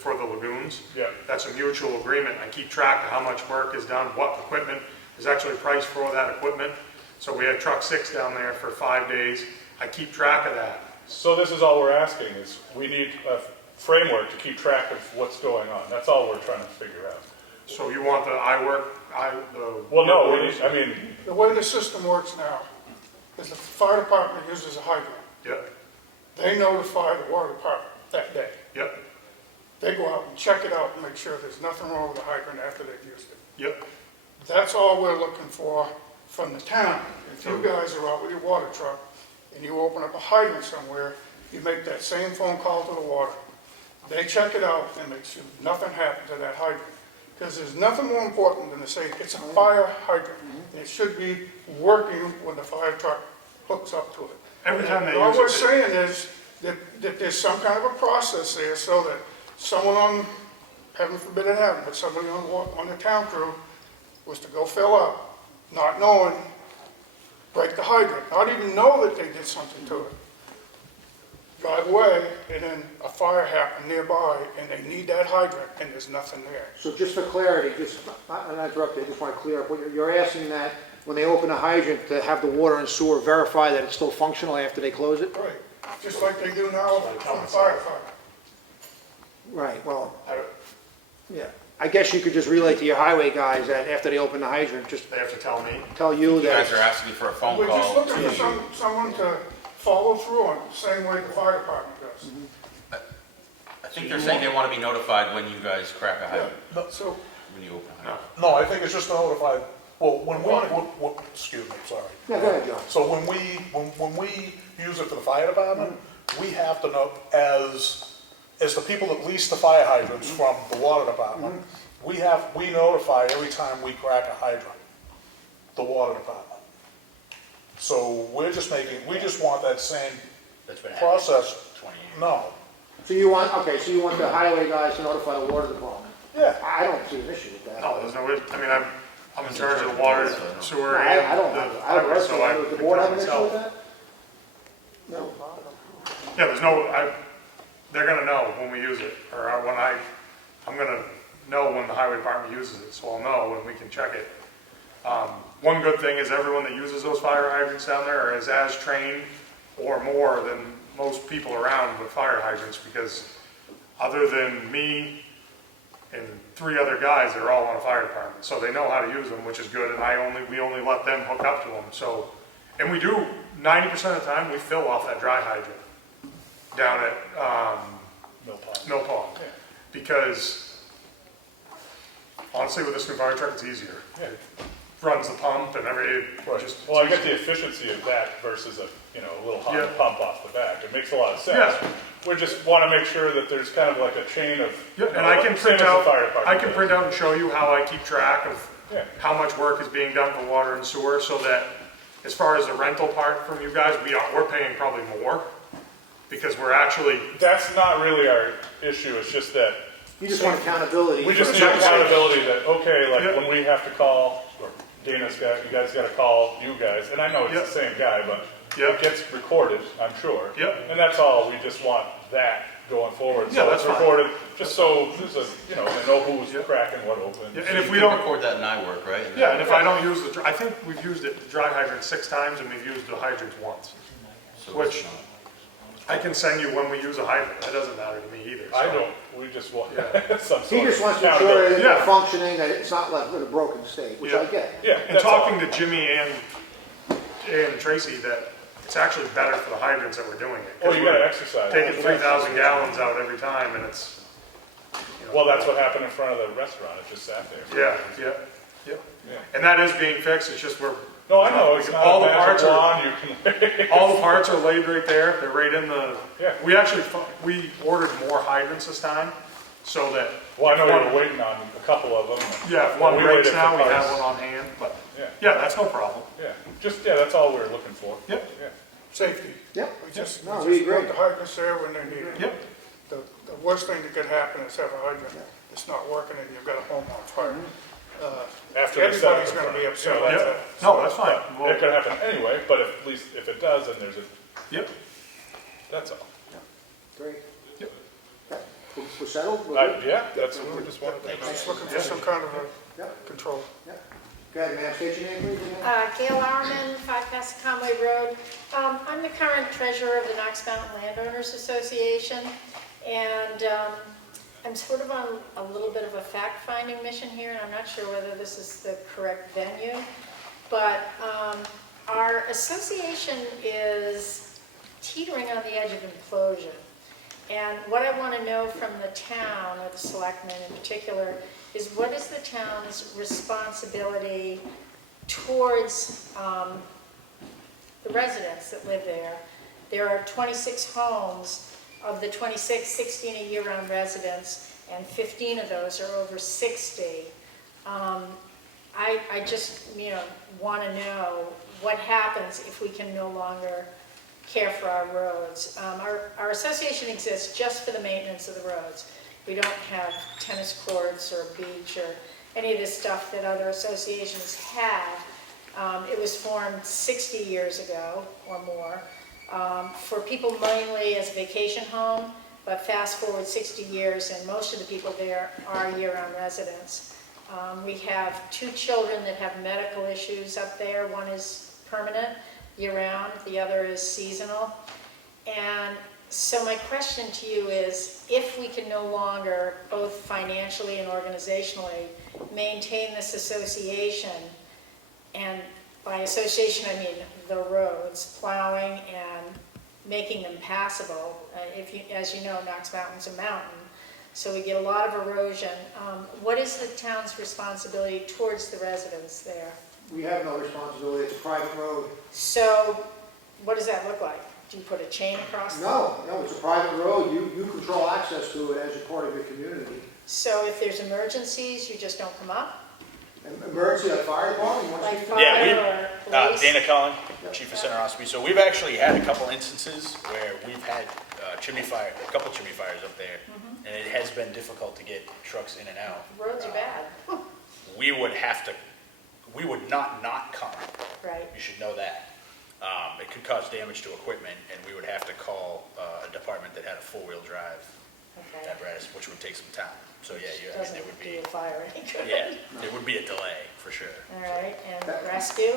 for the lagoons. Yeah. That's a mutual agreement. I keep track of how much work is done, what equipment is actually priced for that equipment. So we had truck 6 down there for 5 days. I keep track of that. So this is all we're asking, is we need a framework to keep track of what's going on. That's all we're trying to figure out. So you want the iWork, Well, no, we need, I mean, The way the system works now is the fire department uses a hydrant. Yep, They notify the water department that day. yep, They go out and check it out and make sure there's nothing wrong with the hydrant after they've used it. yep. That's all we're looking for from the town. If you guys are out with your water truck and you open up a hydrant somewhere, you make that same phone call to the water. They check it out and make sure nothing happened to that hydrant. Because there's nothing more important than to say it's a fire hydrant. And it should be working when the fire truck hooks up to it. Every time they All use we're it, saying is that there's some kind of a process there so that someone on, heaven forbid it happened, but somebody on the town crew was to go fill up, not knowing, break the hydrant, not even know that they did something to it. Drive away, and then a fire happened nearby, and they need that hydrant, and there's nothing there. so just for clarity, I'm not interrupting, I just want to clear up, what you're asking that when they open a hydrant to have the water and sewer verify that it's still functional after they close it? Right, just like they do now from the fire department. Right, well, yeah. I guess you could just relay to your highway guys that after they open the hydrant, just they have to tell me. tell you You guys that, are asking for a phone We're just call looking for to, someone to follow through on it, the same way the fire department does. I think they're saying they want to be notified when you guys crack a hydrant, So, when you open a hydrant. No, I think it's just to notify, well, excuse me, sorry. yeah, go ahead, John. So when we use it for the fire department, we have to know, as the people that lease the fire hydrants from the water department, we notify every time we crack a hydrant, the water department. So we just want that same That's been happening process, for 20 years. no, So you want the highway guys to notify the water department? yeah. I don't see an issue with that. No, there's no, I mean, I'm in charge of the water, sewer, No, and I don't the have, I highway, don't, so I. does the board have an issue myself. with that? No. Yeah, they're gonna know when we use it, or I'm gonna know when the highway department uses it, so I'll know when we can check it. One good thing is everyone that uses those fire hydrants down there is as trained or more than most people around with fire hydrants, because other than me and 3 other guys, they're all on a fire department, so they know how to use them, which is good, and we only let them hook up to them, so. And we do, 90% of the time, we fill off that dry hydrant down at, Mill Pond. Because honestly, with this new fire truck, it's easier. It runs the pump and just. well, I get the efficiency of that versus a little hot Yeah. pump off the back. It makes a lot of sense. Yeah. We just want to make sure that there's kind of like a chain of. Yeah, and I can same as print the out, fire department I can does. print out and show you how I keep track of Yeah. how much work is being done for water and sewer, so that as far as the rental part from you guys, we're paying probably more, because we're actually, That's not really our issue, it's just that You just want accountability. we just for need the site. accountability that, okay, like Yeah. when we have to call, or you guys gotta call you guys, and I know it's Yeah. the same guy, but Yeah. it gets recorded, I'm sure. Yeah. And that's all, we just want that going forward. Yeah, So that's it's fine. recorded, just so there's they know who's Yeah. cracking what open. Yeah, and if You we can don't, record that in iWork, right? yeah, and if I don't use I think we've used the dry hydrant 6 times, and we've used the hydrants once. So Which- it's not- I can send you when we use a hydrant, that doesn't matter to me either. I so. don't, we just want Yeah. some He sort just of wants to ensure accountability. that Yeah. it's functioning, that it's not left in a broken state, which I Yeah. get. Yeah, And that's all. talking to Jimmy and Tracy, that it's actually better for the hydrants that we're doing it. Oh, you gotta exercise. Taking 3,000 gallons out every time, and it's, you know. Well, that's what happened in front of the restaurant, it just sat there. Yeah. Yeah. And that is being fixed, it's just we're. No, I know, it's not All a the parts magic are, wand, you can. all the parts are laid right there, they're right in the, Yeah. we actually, we ordered more hydrants this time, so that. Well, I know if you one- were waiting on a couple of them. and- Yeah, if one we breaks waited for now, we have parts. one on hand, but, Yeah, yeah, that's no problem. yeah, that's all we were looking for. Yep. Yeah. Safety. Yep. We just No, want we agree. the hydrants there when they need it. Yep. The worst thing that could happen is have a hydrant that's not working and you've got a home on fire. After they set up Everybody's in gonna front. be upset Yeah, about Yep, that. no, that's fine. But it could happen anyway, but at least if it does, then there's a, Yep, that's all. Great. Yep. Yep. We're settled? We're good? Yeah, that's, we just wanted to. I'm just looking for some kind of a Yep. control. Yep. Go ahead, ma'am, state your name, please. Gail Arman, 5 Casa Conway Road. I'm the current treasurer of the Knox Mountain Landowners Association, and I'm sort of on a little bit of a fact-finding mission here, and I'm not sure whether this is the correct venue, but our association is teetering on the edge of implosion. And what I want to know from the town, or the selectmen in particular, is what is the town's responsibility towards the residents that live there? There are 26 homes. Of the 26, 16 are year-round residents, and 15 of those are over 60. I just, want to know what happens if we can no longer care for our roads. Our association exists just for the maintenance of the roads. We don't have tennis courts or beach or any of this stuff that other associations have. It was formed 60 years ago or more for people mainly as a vacation home, but fast forward 60 years and most of the people there are year-round residents. We have 2 children that have medical issues up there. One is permanent, year-round, the other is seasonal. And so my question to you is, if we can no longer, both financially and organizationally, maintain this association, and by association I mean the roads, plowing and making them passable. As you know, Knox Mountain's a mountain, so we get a lot of erosion. What is the town's responsibility towards the residents there? We have no responsibility, it's a private road. So what does that look like? Do you put a chain across? No, it's a private road, you control access to it as a part of your community. So if there's emergencies, you just don't come up? Emergency, like fire department, you want to Like speak? fire Yeah, or police? Dana Cullen, Chief of Center Ossipee. So we've actually had a couple instances where we've had a couple chimney fires up there, and it has been difficult to get trucks in and out. Roads are bad, We would not come. right? You should know that. It could cause damage to equipment, and we would have to call a department that had a four-wheel drive Okay. apparatus, which would take some time. So yeah, Doesn't there would do be, a fire any good. yeah, there would be a delay for sure. All right, and rescue?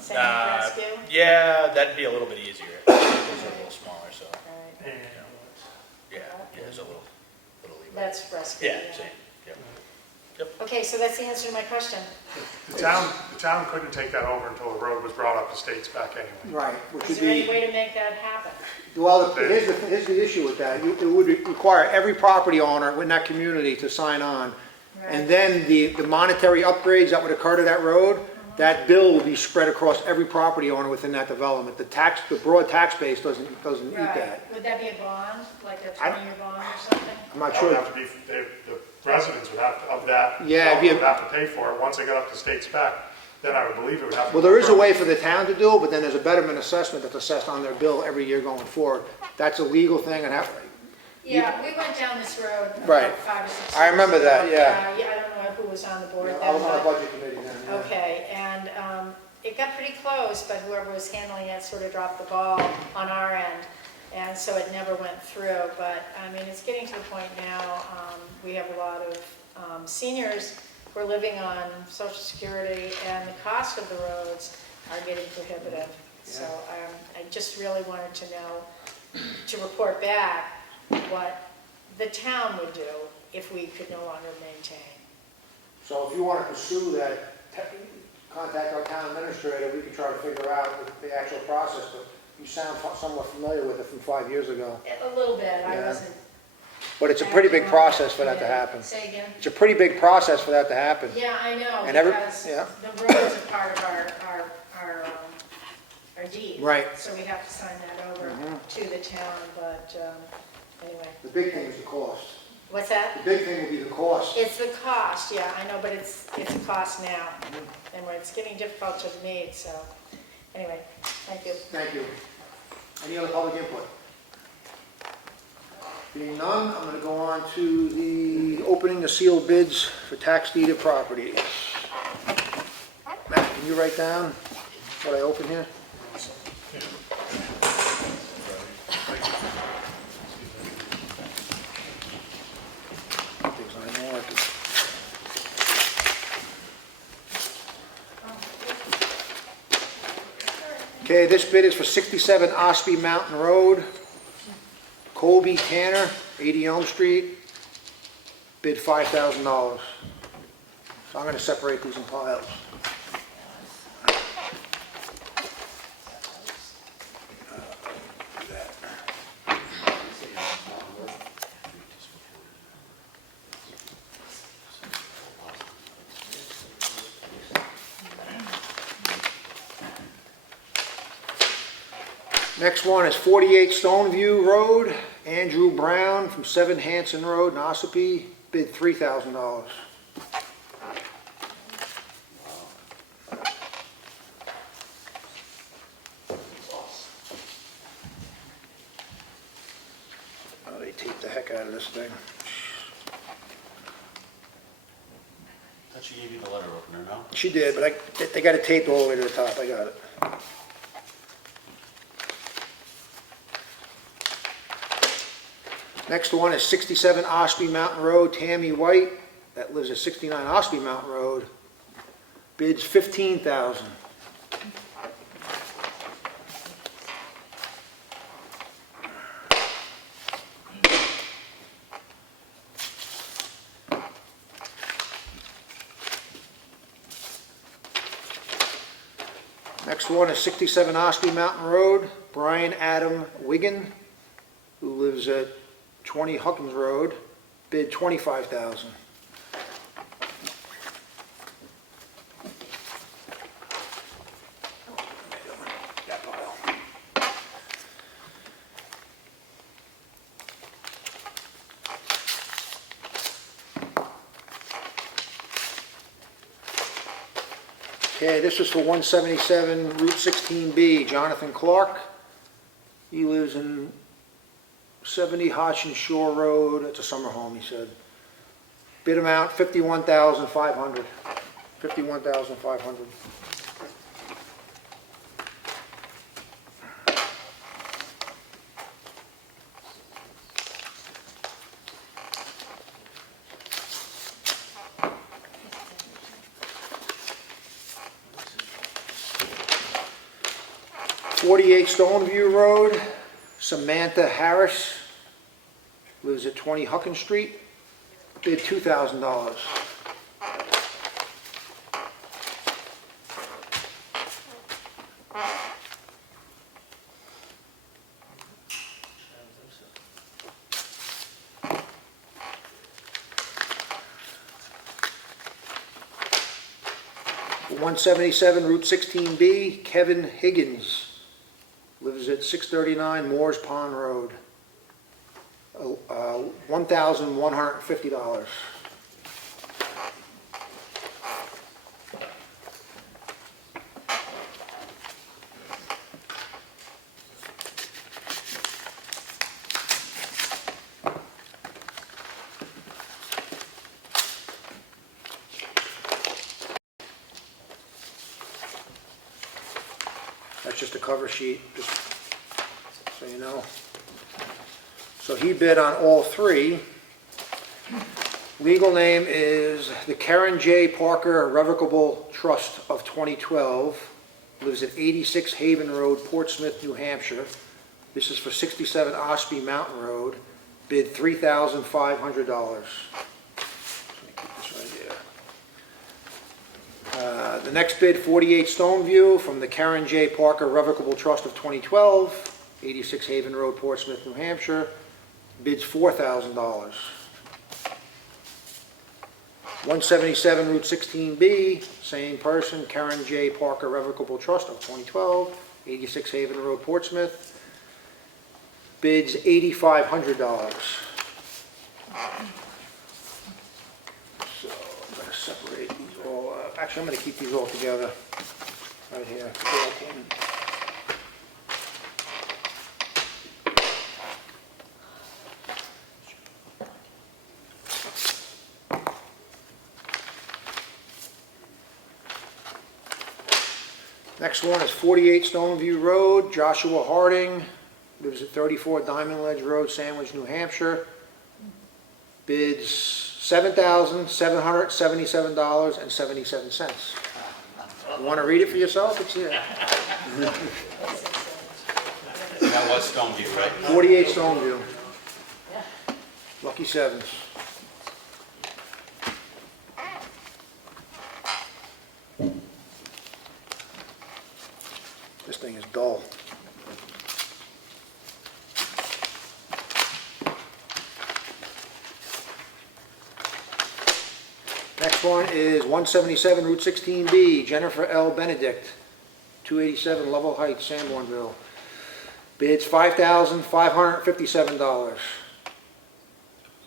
Same with rescue? Yeah, that'd be a little bit easier. Those are a little smaller, so, All right, yeah, there's a little leeway. that's rescue. Yeah, same, yep. Okay, so that's the answer to my question. the town couldn't take that over until the road was brought up to state spec anyway. Right, which Is would there any be, way to make that happen? well, here's the issue with that. It would require every property owner in that community to sign on. And then the monetary upgrades that would occur to that road, that bill will be spread across every property owner within that development. The broad tax base doesn't eat that. Right, would that be a bond, like a I- 20-year bond or something? I'm not That would sure. have to be, the residents would have to, of that, Yeah, it'd be a- would have to pay for it. Once they got up to state spec, then I would believe it would have to. Well, there is a way for the town to do it, but then there's a betterment assessment that's assessed on their bill every year going forward. That's a legal thing and Yeah, we went down this road Right. about 5 or 6 years I remember that, ago. yeah. Yeah, I don't know who was on the board then. I was on the but- budget committee then. yeah. Okay, and it got pretty close, but whoever was handling it sort of dropped the ball on our end, and so it never went through. But, I mean, it's getting to the point now, we have a lot of seniors who are living on Social Security, and the cost of the roads are getting prohibitive. So I just really wanted to know, to report back what the town would do if we could no longer maintain. So if you want to pursue that, contact our town administrator, we can try to figure out the actual process. But You sound somewhat familiar with it from 5 years ago. A little bit, I Yeah. wasn't. But it's a pretty big process for that to happen. Say again? It's a pretty big process for that to happen. Yeah, I know, And every- because yeah. the roads are part of our deed. Right. So we have to sign that over to the town, but anyway. The big thing is the cost. What's that? The big thing will be the cost. It's the cost, yeah, I know, but it's a cost now. And it's getting difficult to meet, so, anyway, thank you. Thank you. Any other public input? Being none, I'm going to go on to the opening the sealed bids for tax deeded properties. Matt, can you write down what I open here? Things I marked. Okay, this bid is for 67 Ossipee Mountain Road. Colby Tanner, 80 Elm Street, bid $5,000. So I'm going to separate these in piles. Next one is 48 Stoneview Road, Andrew Brown from 7 Hanson Road in Ossipee, bid $3,000. Oh, they taped the heck out of this thing. Thought she gave you the letter opener, no? She did, but they got it taped all the way to the top. I got it. Next one is 67 Ossipee Mountain Road, Tammy White, that lives at 69 Ossipee Mountain Road, bids $15,000. Next one is 67 Ossipee Mountain Road, Brian Adam Wigan, who lives at 20 Huckins Road, bid $25,000. 'Okay, this is for 177 Route 16B, Jonathan Clark. He lives in 70 Hodgson Shore Road, it's a summer home, he said. Bid amount, $51,500. $51,500. .48 Stoneview Road, Samantha Harris, lives at 20 Huckins Street, bid $2,000. For 177 Route 16B, Kevin Higgins, lives at 639 Moores Pond Road. $1,150. That's just a cover sheet, just so you know. So he bid on all three. Legal name is the Karen J. Parker Irrevocable Trust of 2012. Lives at 86 Haven Road, Portsmouth, New Hampshire. This is for 67 Ossipee Mountain Road. Bid $3,500. Let me keep this right here. The next bid, 48 Stoneview, from the Karen J. Parker Revocable Trust of 2012, 86 Haven Road, Portsmouth, New Hampshire. Bids $4,000. 177 Route 16B, same person, Karen J. Parker Revocable Trust of 2012, 86 Haven Road, Portsmouth. Bids $8,500. So I'm going to separate these all up. Actually, I'm going to keep these all together right here. Next one is 48 Stoneview Road, Joshua Harding, lives at 34 Diamond Ledge Road, Sandwich, New Hampshire. Bids $7,777.77. You want to read it for yourself? It's here. That was Stoneview, right? 48 Stoneview. Lucky Sevens. This thing is dull. Next one is 177 Route 16B, Jennifer L. Benedict, 287 Level Heights, Sanbornville. Bids $5,557.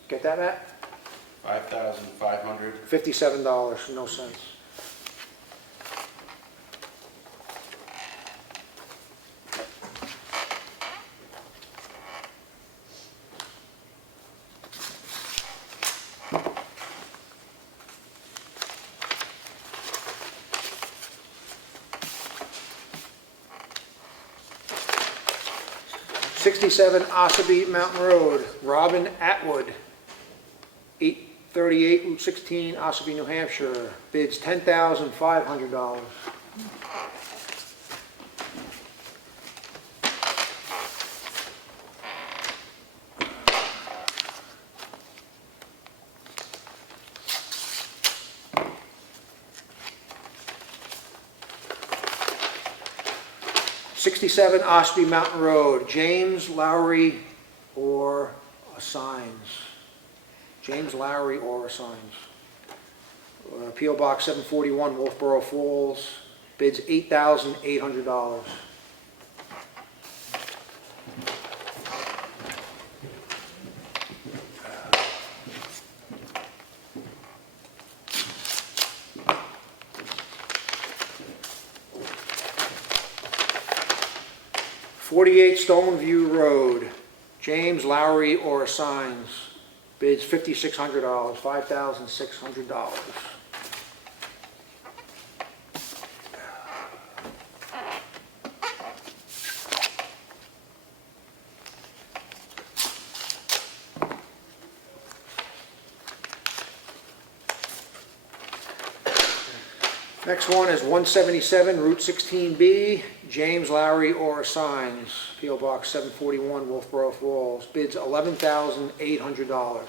Get that, Matt? 5,500. $57, no cents. '67 Ossipee Mountain Road, Robin Atwood, 838 Route 16, Ossipee, New Hampshire. Bids $10,500. '67 Ossipee Mountain Road, James Lowry or Assigns. James Lowry or Assigns. P.O. Box 741, Wolfboro Falls. Bids $8,800. '48 Stoneview Road, James Lowry or Assigns. Bids $5,600, $5,600. Next one is 177 Route 16B, James Lowry or Assigns, P.O. Box 741, Wolfboro Falls. Bids $11,800.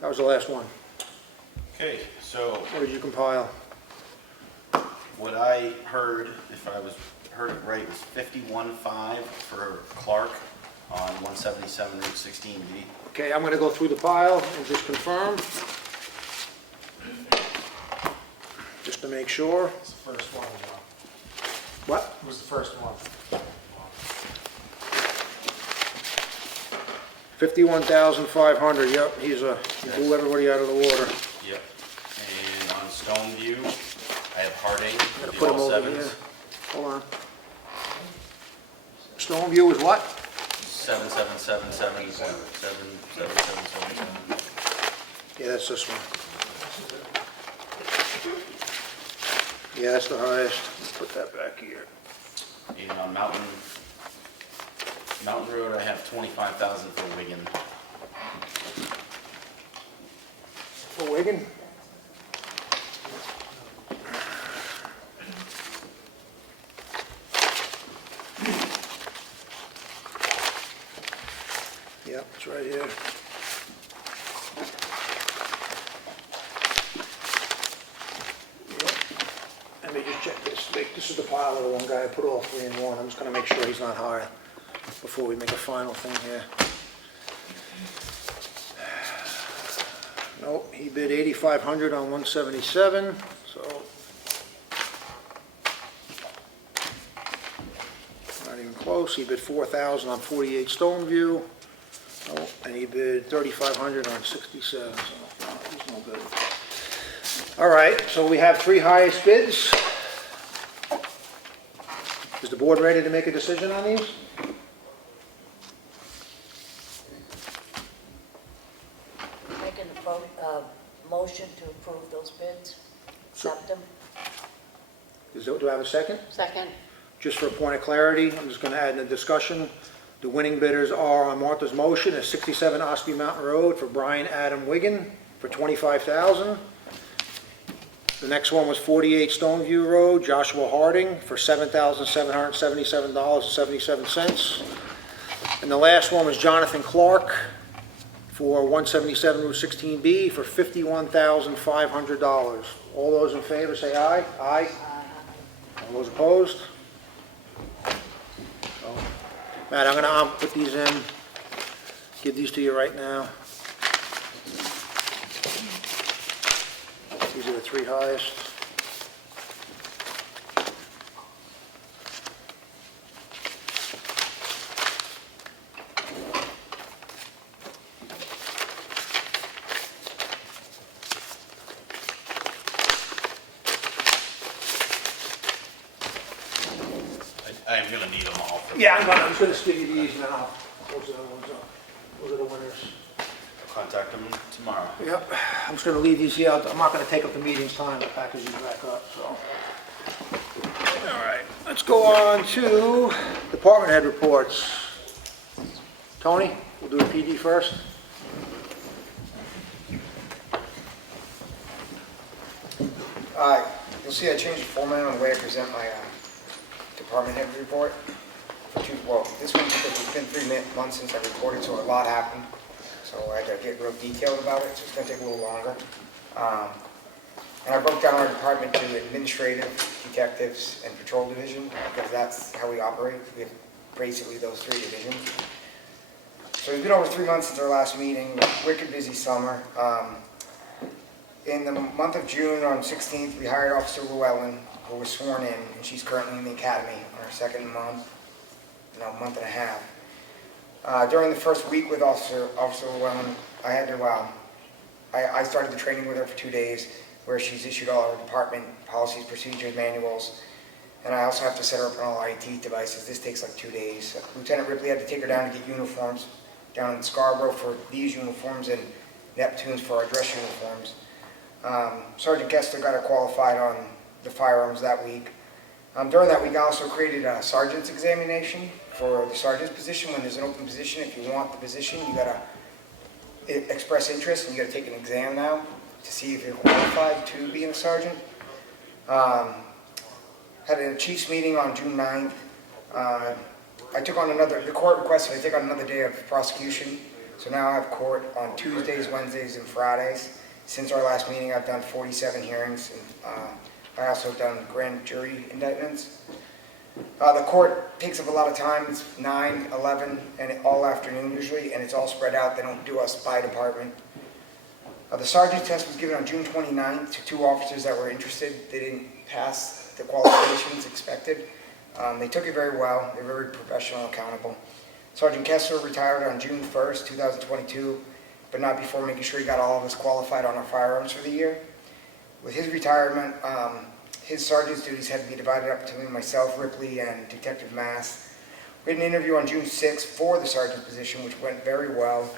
That was the last one. Okay, so What did you compile? what I heard, if I heard it right, was 51.5 for Clark on 177 Route 16B. Okay, I'm gonna go through the pile and just confirm. Just to make sure. It's the first one, John. What? It was the first one. 51,500, yep, he blew everybody out of the water. Yep. And on Stoneview, I have Harding, Gotta the put him all over here. sevens. Hold on. Stoneview is what? 777777777. Yeah, that's this one. Yeah, that's the highest. Let's put that back here. And on Mountain Road, I have 25,000 for Wigan. For Wigan? Yep, it's right here. Yep. Let me just check this. This is the pile of the one guy I put all three in one. I'm just gonna make sure he's not higher before we make a final thing here. Nope, he bid 8,500 on 177, so. Not even close. He bid 4,000 on 48 Stoneview. Oh, and he bid 3,500 on 67, so no, he's no good. All right, so we have three highest bids. Is the board ready to make a decision on these? Making a motion to approve those bids, accept them. Do I have a second? Second. Just for a point of clarity, I'm just gonna add in the discussion, the winning bidders are on Martha's motion is 67 Ossipee Mountain Road for Brian Adam Wigan for $25,000. The next one was 48 Stoneview Road, Joshua Harding for $7,777.77. And the last one was Jonathan Clark for 177 Route 16B for $51,500. All those in favor say aye. Aye. All those opposed? So, Matt, I'm gonna put these in, give these to you right now. These are the three highest. I am gonna need them all. Yeah, I'm just gonna give you these now. Those are the ones, those are the winners. I'll contact them tomorrow. Yep, I'm just gonna leave these here. I'm not gonna take up the meeting's time to package these back up, so. All right, let's go on to department head reports. Tony, we'll do the PD first. You'll see I changed the format on the way I present my department head report. Well, this one, because it's been 3 months since I reported, so a lot happened. So I had to get real detailed about it, so it's going to take a little longer. And I broke down our department to administrative, detectives, and patrol division, because that's how we operate. We have basically those 3 divisions. So it's been over 3 months since our last meeting, wicked busy summer. In the month of June, on 16th, we hired Officer Llewellyn, who was sworn in, and she's currently in the academy on her second month, month and a half. During the first week with Officer Llewellyn, I had to, I started the training with her for 2 days, where she's issued all our department policies, procedures, manuals, and I also have to set her up on all IT devices. This takes like 2 days. Lieutenant Ripley had to take her down to get uniforms down in Scarborough for these uniforms and Neptune's for our dress uniforms. Sergeant Kessler got her qualified on the firearms that week. During that week, I also created a sergeant's examination for the sergeant's position. When there's an open position, if you want the position, you gotta express interest, and you gotta take an exam now to see if you're qualified to be a sergeant. Had a chief's meeting on June 9th. The court requested I take on another day of prosecution, so now I have court on Tuesdays, Wednesdays, and Fridays. Since our last meeting, I've done 47 hearings, and I also have done grand jury indictments. The court takes up a lot of time. It's 9, 11, and all afternoon usually, and it's all spread out. They don't do us by department. The sergeant's test was given on June 29th to 2 officers that were interested. They didn't pass the qualifications expected. They took it very well. They're very professional and accountable. Sergeant Kessler retired on June 1st, 2022, but not before making sure he got all of us qualified on our firearms for the year. With his retirement, his sergeant's duties had to be divided up between myself, Ripley, and Detective Mass. We had an interview on June 6th for the sergeant's position, which went very well.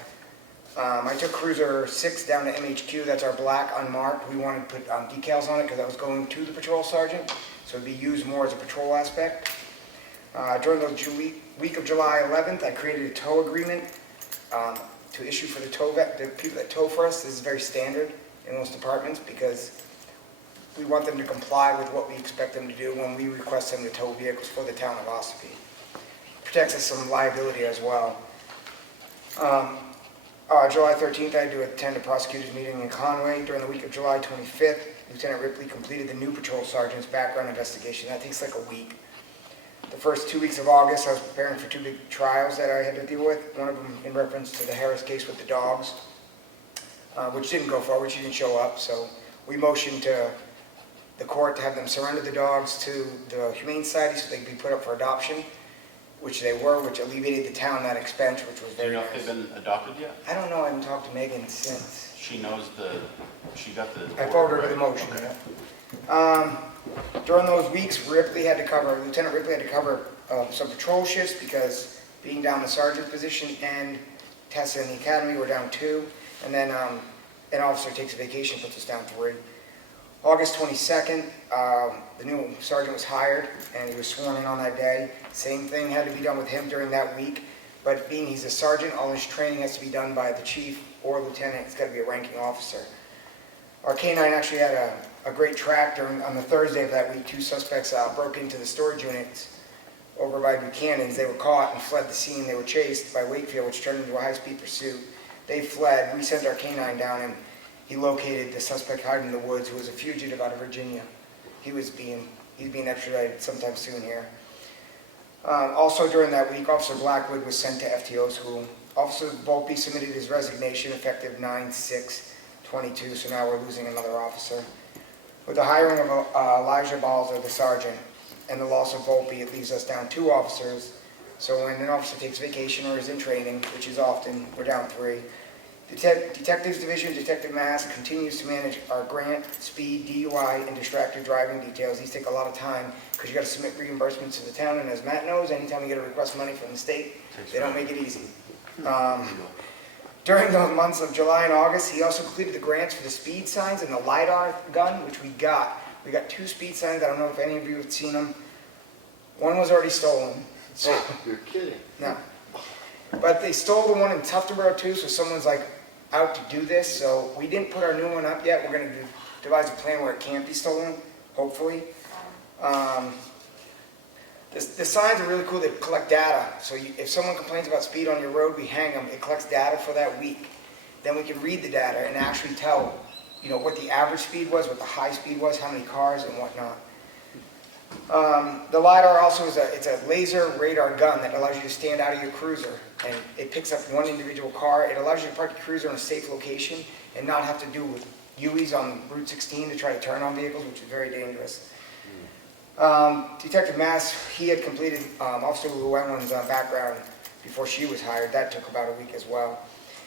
I took Cruiser 6 down to MHQ. That's our black unmarked. We wanted to put decals on it because that was going to the patrol sergeant, so it'd be used more as a patrol aspect. During the week of July 11th, I created a tow agreement to issue for the people that tow for us. This is very standard in most departments because we want them to comply with what we expect them to do when we request them to tow vehicles for the town of Ossipee. Protects us from liability as well. July 13th, I had to attend a prosecutor's meeting in Conway. During the week of July 25th, Lieutenant Ripley completed the new patrol sergeant's background investigation. That takes like a week. The first 2 weeks of August, I was preparing for two big trials that I had to deal with. One of them in reference to the Harris case with the dogs, which didn't go forward. She didn't show up, so we motioned to the court to have them surrender the dogs to the Humane Society so they could be put up for adoption, which they were, which alleviated the town that expense, which was Do you very know nice. if they've been adopted yet? I don't know, I haven't talked to Megan since. She knows she got the. I forwarded her the motion. During those weeks, Lieutenant Ripley had to cover some patrol shifts because being down the sergeant position and Tessa in the academy were down 2, and then an officer takes a vacation, puts us down 3. August 22nd, the new sergeant was hired and he was sworn in on that day. Same thing had to be done with him during that week, but being he's a sergeant, all his training has to be done by the chief or lieutenant. It's got to be a ranking officer. Our K-9 actually had a great track on the Thursday of that week. 2 suspects broke into the storage units over by Buchanan's. They were caught and fled the scene. They were chased by Wakefield, which turned into a high-speed pursuit. They fled. We sent our K-9 down and he located the suspect hiding in the woods, who was a fugitive out of Virginia. He's being extradited sometime soon here. Also during that week, Officer Blackwood was sent to FTO school. Officer Volpe submitted his resignation effective 9/6/22, so now we're losing another officer. With the hiring of Elijah Balzer, the sergeant, and the loss of Volpe, it leaves us down 2 officers. So when an officer takes vacation or is in training, which is often, we're down 3. Detectives Division, Detective Mass, continues to manage our grant, speed, DUI, and distracted driving details. These take a lot of time because you got to submit reimbursements to the town, and as Matt knows, anytime you get to request money from the state, they don't make it easy. During the months of July and August, he also completed the grants for the speed signs and the LiDAR gun, which we got. We got 2 speed signs. I don't know if any of you have seen them. One was already stolen. So, Oh, you're kidding. no. But they stole the one in Tuftonboro too, so someone's like out to do this. So we didn't put our new one up yet. We're going to devise a plan where it can't be stolen, hopefully. The signs are really cool. They collect data. So if someone complains about speed on your road, we hang them. It collects data for that week. Then we can read the data and actually tell, what the average speed was, what the high speed was, how many cars and whatnot. The LiDAR also is a laser radar gun that allows you to stand out of your cruiser, and it picks up one individual car. It allows you to park your cruiser in a safe location and not have to do with U's on Route 16 to try to turn on vehicles, which is very dangerous. Detective Mass, he had completed Officer Llewellyn's background before she was hired. That took about a week as well.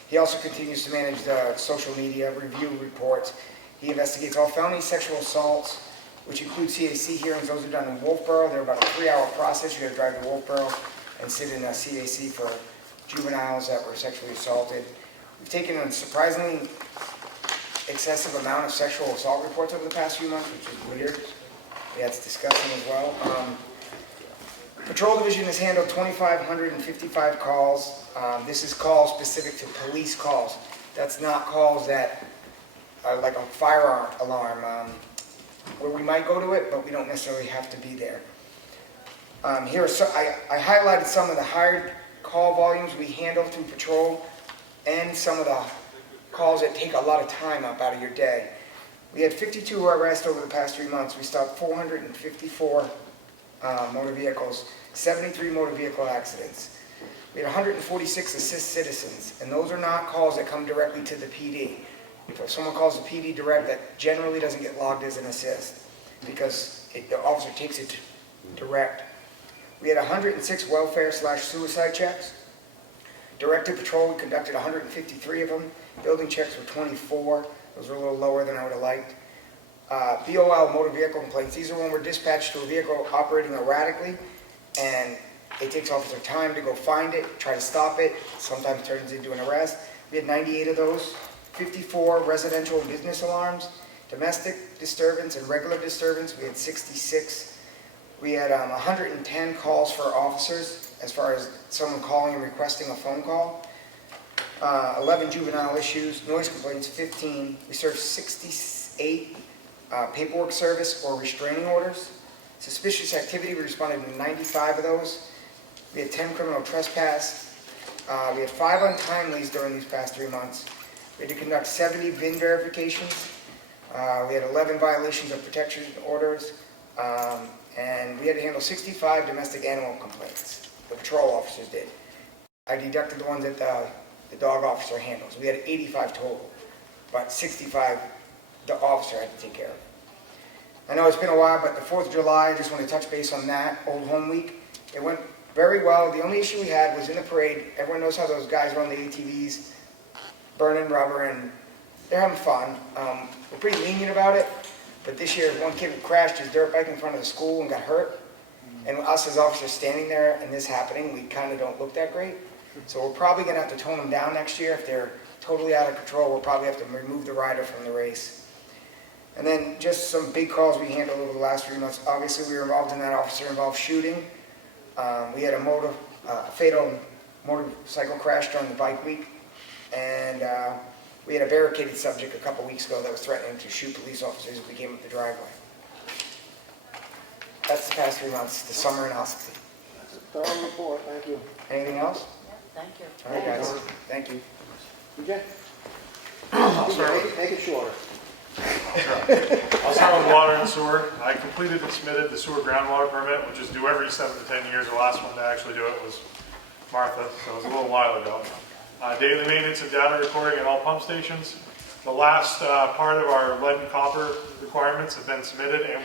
He also continues to manage the social media, review reports. He investigates all felony sexual assaults, which include CAC hearings. Those are done in Wolfboro. They're about a 3-hour process. You got to drive to Wolfboro and sit in a CAC for juveniles that were sexually assaulted. We've taken a surprisingly excessive amount of sexual assault reports over the past few months, which is weird. Yeah, it's disgusting as well. Patrol Division has handled 2,555 calls. This is calls specific to police calls. That's not calls that are like a fire alarm, where we might go to it, but we don't necessarily have to be there. I highlighted some of the higher call volumes we handle through patrol and some of the calls that take a lot of time up out of your day. We had 52 arrests over the past 3 months. We stopped 454 motor vehicles, 73 motor vehicle accidents. We had 146 assist citizens, and those are not calls that come directly to the PD. If someone calls the PD direct, that generally doesn't get logged as an assist because the officer takes it direct. We had 106 welfare/suicide checks. Directed patrol, we conducted 153 of them. Building checks were 24. Those were a little lower than I would have liked. BOL, motor vehicle complaints. These are when we're dispatched to a vehicle operating erratically, and it takes officer time to go find it, try to stop it. Sometimes turns into an arrest. We had 98 of those. 54 residential and business alarms. Domestic disturbance and regular disturbance, we had 66. We had 110 calls for officers, as far as someone calling and requesting a phone call. 11 juvenile issues, noise complaints, 15. We served 68 paperwork service or restraining orders. Suspicious activity, we responded to 95 of those. We had 10 criminal trespass. We had 5 untimelies during these past 3 months. We had to conduct 70 VIN verifications. We had 11 violations of protection orders, and we had to handle 65 domestic animal complaints. The patrol officers did. I deducted the ones that the dog officer handles. We had 85 total, but 65 the officer had to take care of. I know it's been a while, but the 4th of July, I just want to touch base on that, Old Home Week. It went very well. The only issue we had was in the parade. Everyone knows how those guys run the ATVs, burning rubber, and they're having fun. We're pretty lenient about it, but this year one kid crashed his dirt bike in front of the school and got hurt. And us as officers standing there and this happening, we kind of don't look that great. So we're probably going to have to tone them down next year. If they're totally out of control, we'll probably have to remove the rider from the race. And then just some big calls we handled over the last 3 months. Obviously, we were involved in that officer-involved shooting. We had a fatal motorcycle crash during the bike week. And we had a barricaded subject a couple weeks ago that was threatening to shoot police officers if we came up the driveway. That's the past 3 months, the summer in Ossipee. Thorough report, thank you. Anything else? Thank you. All right, guys. Thank you. DJ? Make it shorter. I'll start with water and sewer. I completed and submitted the sewer groundwater permit, which is due every 7 to 10 years. The last one to actually do it was Martha, so it was a little while ago. Daily maintenance and data recording at all pump stations. The last part of our lead and copper requirements have been submitted, and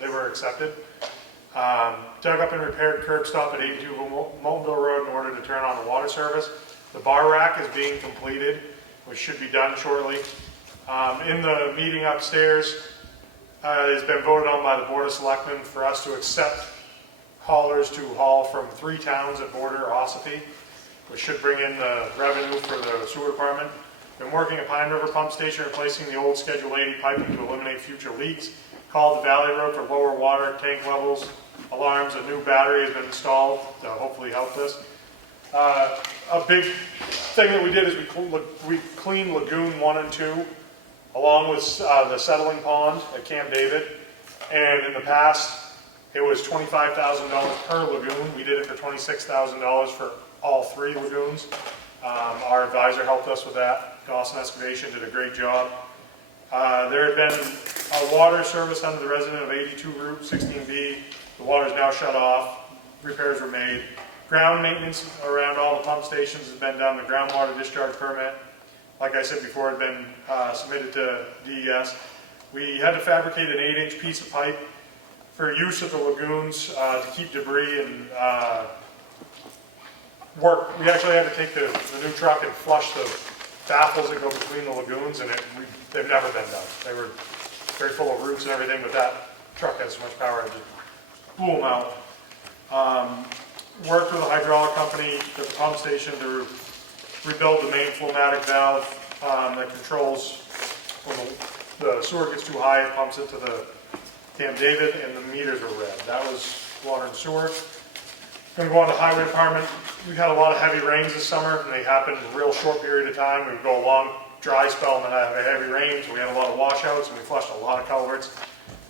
they were accepted. Dug up and repaired curb stop at 82 Moultonville Road in order to turn on the water service. The bar rack is being completed, which should be done shortly. In the meeting upstairs, it has been voted on by the Board of Selectmen for us to accept haulers to haul from 3 towns that border Ossipee, which should bring in the revenue for the sewer department. Been working at Pine River Pump Station, replacing the old Schedule 80 piping to eliminate future leaks. Called the Valley Road for lower water tank levels. Alarms, a new battery has been installed to hopefully help this. A big thing that we did is we cleaned Lagoon 1 and 2, along with the settling pond at Camp David. And in the past, it was $25,000 per lagoon. We did it for $26,000 for all 3 lagoons. Our advisor helped us with that. Dawson Excavation did a great job. There had been a water service under the resident of 82 Route 16B. The water is now shut off. Repairs were made. Ground maintenance around all the pump stations has been done. The groundwater discharge permit, like I said before, had been submitted to DES. We had to fabricate an 8-inch piece of pipe for use of the lagoons to keep debris and work. We actually had to take the new truck and flush the baffles that go between the lagoons, and they've never been done. They were very full of roots and everything, but that truck has so much power it just blew them out. Worked with a hydraulic company at the pump station to rebuild the main flowmatic valve that controls when the sewer gets too high, it pumps it to the Camp David, and the meters are red. That was water and sewer. Going to go on to highway department. We had a lot of heavy rains this summer, and they happened in a real short period of time. We would go a long dry spell and then have a heavy rain, so we had a lot of washouts, and we flushed a lot of culverts.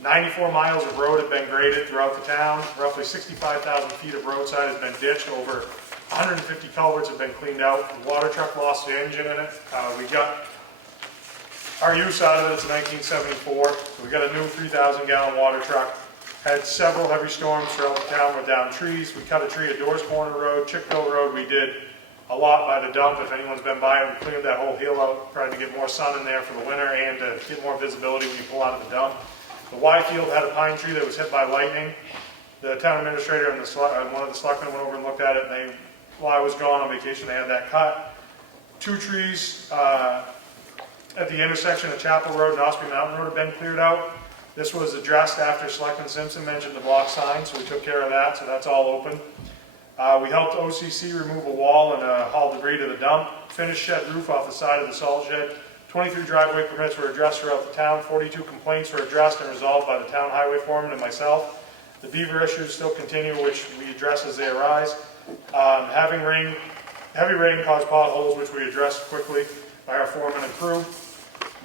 94 miles of road have been graded throughout the town. Roughly 65,000 feet of roadside has been ditched. Over 150 culverts have been cleaned out. The water truck lost the engine in it. We got our use out of it. It's 1974. So we got a new 3,000-gallon water truck. Had several heavy storms throughout the town with down trees. We cut a tree at Doors Corner Road, Chickville Road. We did a lot by the dump. If anyone's been by it, we cleaned that whole hill out, tried to get more sun in there for the winter and to get more visibility when you pull out of the dump. The Y field had a pine tree that was hit by lightning. The town administrator and one of the selectmen went over and looked at it, and while I was gone on vacation, they had that cut. 2 trees at the intersection of Chapel Road and Ossipee Mountain Road have been cleared out. This was addressed after Selectman Simpson mentioned the block sign, so we took care of that, so that's all open. We helped OCC remove a wall and haul debris to the dump. Finished shed roof off the side of the salt shed. 23 driveway permits were addressed throughout the town. 42 complaints were addressed and resolved by the town highway foreman and myself. The beaver issues still continue, which we address as they arise. Heavy rain caused potholes, which we addressed quickly by our foreman and crew.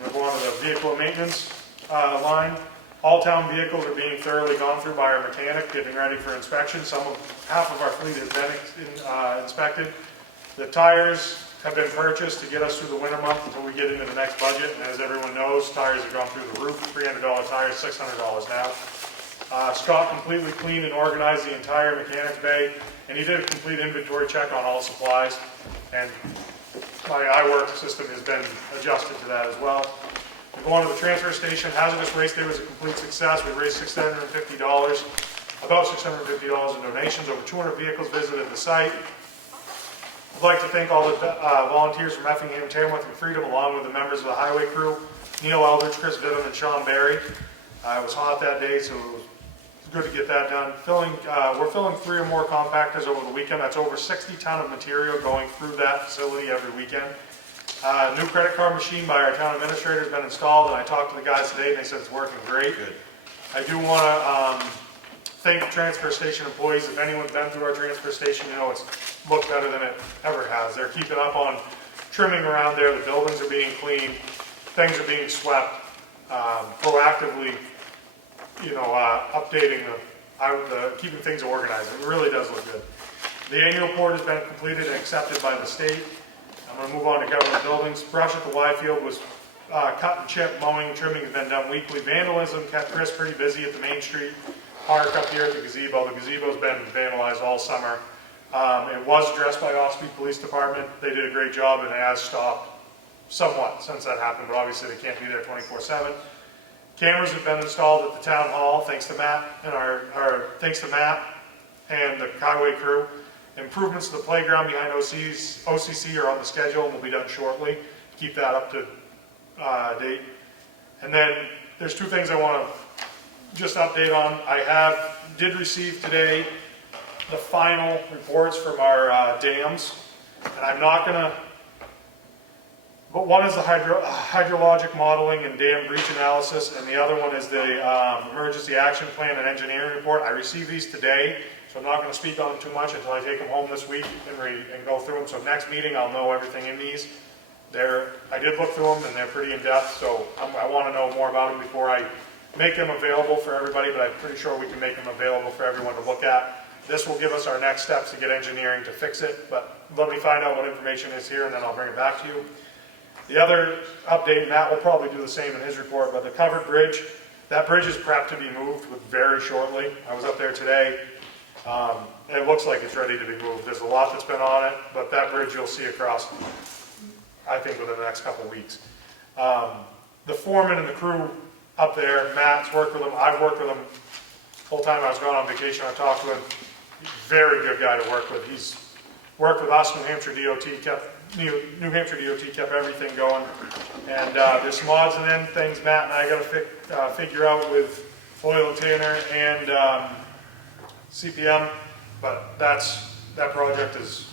We'll go on to the vehicle maintenance line. All town vehicles are being thoroughly gone through by our mechanic, getting ready for inspection. Half of our fleet has been inspected. The tires have been purchased to get us through the winter month until we get into the next budget. And as everyone knows, tires have gone through the roof, $300 tires, $600 now. Scott completely cleaned and organized the entire mechanics bay, and he did a complete inventory check on all supplies. And my iWork system has been adjusted to that as well. We go on to the transfer station. Hazardous waste day was a complete success. We raised $650, about $650 in donations. Over 200 vehicles visited the site. I'd like to thank all the volunteers from Effingham, Tamworth, and Freedom, along with the members of the highway crew, Neil Eldridge, Chris Vidham, and Sean Barry. It was hot that day, so it was good to get that done. We're filling 3 or more compactors over the weekend. That's over 60 ton of material going through that facility every weekend. New credit card machine by our town administrator has been installed, and I talked to the guys today, and they said it's working great. Good. I do want to thank the transfer station employees. If anyone's been through our transfer station, you know it's looked better than it ever has. They're keeping up on trimming around there. The buildings are being cleaned. Things are being swept. Proactively, updating keeping things organized. It really does look good. The annual report has been completed and accepted by the state. I'm going to move on to government buildings. Brush at the Y field was cut and chipped. Mowing and trimming has been done weekly. Vandalism kept Chris pretty busy at the Main Street park up here at the gazebo. The gazebo's been vandalized all summer. It was addressed by Ossipee Police Department. They did a great job, and it has stopped somewhat since that happened, but obviously they can't be there 24/7. Cameras have been installed at the town hall, thanks to Matt and the highway crew. Improvements to the playground behind OCC are on the schedule and will be done shortly. Keep that up to date. And then there's 2 things I want to just update on. I did receive today the final reports from our dams, and I'm not going to. But one is the hydrologic modeling and dam breach analysis, and the other one is the emergency action plan and engineering report. I received these today, so I'm not going to speak on them too much until I take them home this week and go through them. So next meeting, I'll know everything in these. I did look through them, and they're pretty in-depth, so I want to know more about them before I make them available for everybody, but I'm pretty sure we can make them available for everyone to look at. This will give us our next steps to get engineering to fix it, but let me find out what information is here, and then I'll bring it back to you. The other update, Matt will probably do the same in his report, but the covered bridge, that bridge is prepped to be moved very shortly. I was up there today. It looks like it's ready to be moved. There's a lot that's been on it, but that bridge you'll see across, I think, within the next couple of weeks. The foreman and the crew up there, Matt's worked with them. I've worked with him the whole time I was gone on vacation. I talked to him. Very good guy to work with. He's worked with us. New Hampshire DOT kept everything going. And there's some odds and ends things Matt and I got to figure out with Foyle and Tanner and CPM, but that project is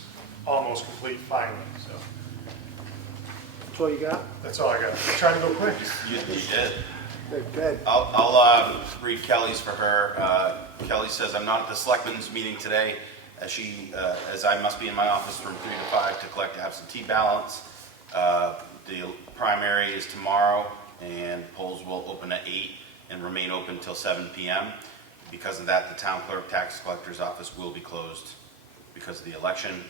almost complete finally. So That's all you got? that's all I got. I'm trying to go quick. You did. Good. I'll read Kelly's for her. Kelly says, I'm not at the Selectmen's meeting today, as I must be in my office from 3 to 5 to collect absentee ballots. The primary is tomorrow, and polls will open at 8 and remain open until 7 p.m. Because of that, the town clerk tax collector's office will be closed because of the election.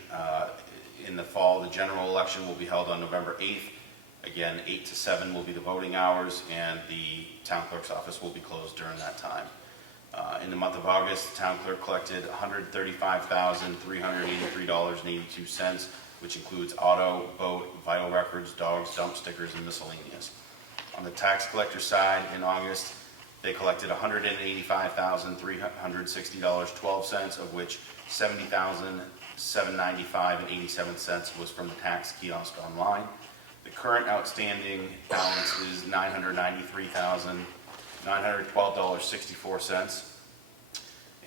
In the fall, the general election will be held on November 8th. Again, 8 to 7 will be the voting hours, and the town clerk's office will be closed during that time. In the month of August, the town clerk collected $135,383.82, which includes auto, boat, vital records, dogs, dump stickers, and miscellaneous. On the tax collector side, in August, they collected $185,360.12, of which $70,795.87 was from the tax kiosk online. The current outstanding balance is $993,912.64.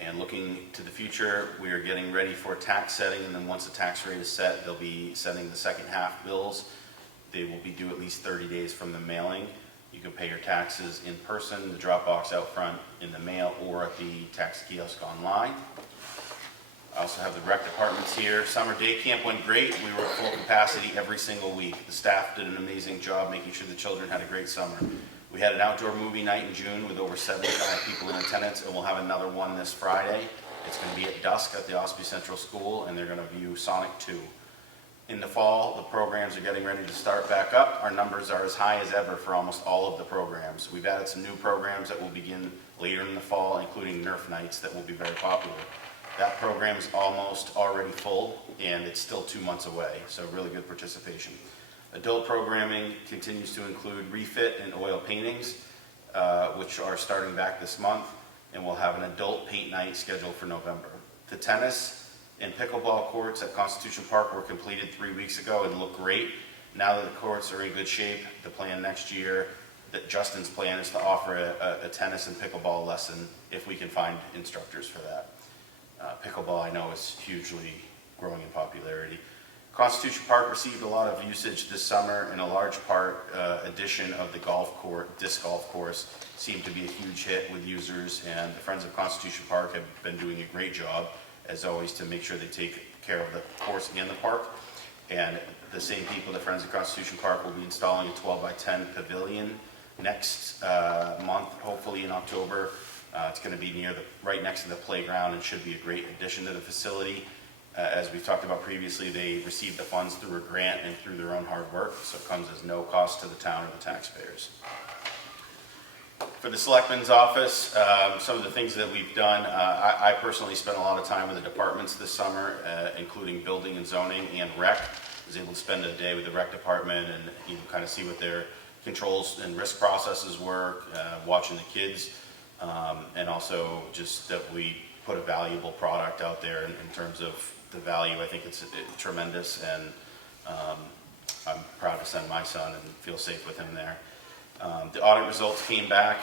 And looking to the future, we are getting ready for tax setting, and then once the tax rate is set, they'll be setting the second half bills. They will be due at least 30 days from the mailing. You can pay your taxes in person, the drop box out front, in the mail, or at the tax kiosk online. I also have the rec departments here. Summer day camp went great. We were at full capacity every single week. The staff did an amazing job making sure the children had a great summer. We had an outdoor movie night in June with over 75 people in attendance, and we'll have another one this Friday. It's going to be at dusk at the Ossipee Central School, and they're going to view Sonic 2. In the fall, the programs are getting ready to start back up. Our numbers are as high as ever for almost all of the programs. We've added some new programs that will begin later in the fall, including Nerf Nights that will be very popular. That program is almost already full, and it's still 2 months away, so really good participation. Adult programming continues to include refit and oil paintings, which are starting back this month, and we'll have an adult paint night scheduled for November. The tennis and pickleball courts at Constitution Park were completed 3 weeks ago and look great. Now that the courts are in good shape, the plan next year, that Justin's plan is to offer a tennis and pickleball lesson if we can find instructors for that. Pickleball, I know, is hugely growing in popularity. Constitution Park received a lot of usage this summer, and a large part addition of the disc golf course seemed to be a huge hit with users, and the Friends of Constitution Park have been doing a great job, as always, to make sure they take care of the course and the park. And the same people, the Friends of Constitution Park, will be installing a 12 by 10 pavilion next month, hopefully in October. It's going to be right next to the playground and should be a great addition to the facility. As we've talked about previously, they received the funds through a grant and through their own hard work, so it comes as no cost to the town or the taxpayers. For the Selectmen's office, some of the things that we've done, I personally spent a lot of time with the departments this summer, including building and zoning and rec. I was able to spend a day with the rec department and kind of see what their controls and risk processes were, watching the kids, and also just that we put a valuable product out there in terms of the value. I think it's tremendous, and I'm proud to send my son and feel safe with him there. The audit results came back.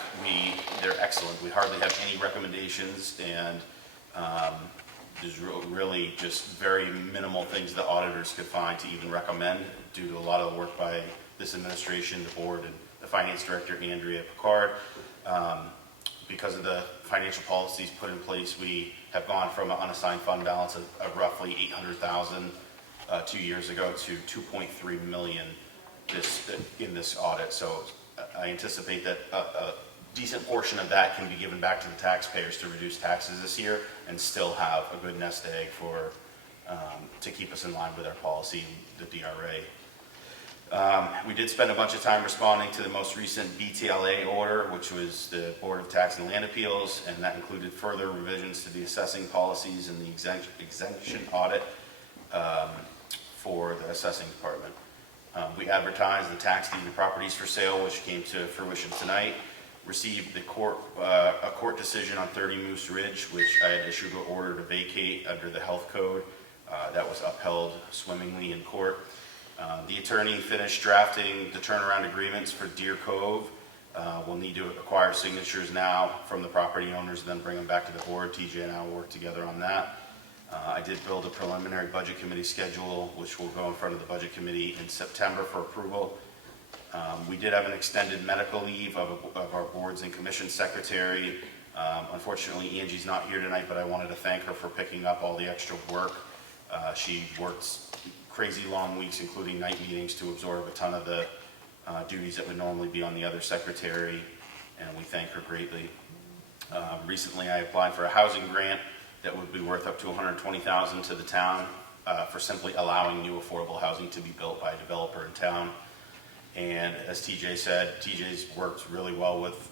They're excellent. We hardly have any recommendations, and there's really just very minimal things the auditors could find to even recommend due to a lot of the work by this administration, the board, and the finance director, Andrea Picard. Because of the financial policies put in place, we have gone from an unassigned fund balance of roughly $800,000 2 years ago to $2.3 million in this audit. So I anticipate that a decent portion of that can be given back to the taxpayers to reduce taxes this year and still have a good nest egg to keep us in line with our policy, the DRA. We did spend a bunch of time responding to the most recent BTLA order, which was the Board of Tax and Land Appeals, and that included further revisions to the assessing policies and the exemption audit for the assessing department. We advertised the tax deed and properties for sale, which came to fruition tonight. Received a court decision on 30 Moose Ridge, which I had issued an order to vacate under the health code. That was upheld swimmingly in court. The attorney finished drafting the turnaround agreements for Deer Cove. We'll need to acquire signatures now from the property owners and then bring them back to the board. TJ and I will work together on that. I did build a preliminary budget committee schedule, which will go in front of the budget committee in September for approval. We did have an extended medical leave of our boards and commission secretary. Unfortunately, Angie's not here tonight, but I wanted to thank her for picking up all the extra work. She worked crazy long weeks, including night meetings, to absorb a ton of the duties that would normally be on the other secretary, and we thank her greatly. Recently, I applied for a housing grant that would be worth up to $120,000 to the town for simply allowing new affordable housing to be built by a developer in town. And as TJ said, TJ's worked really well with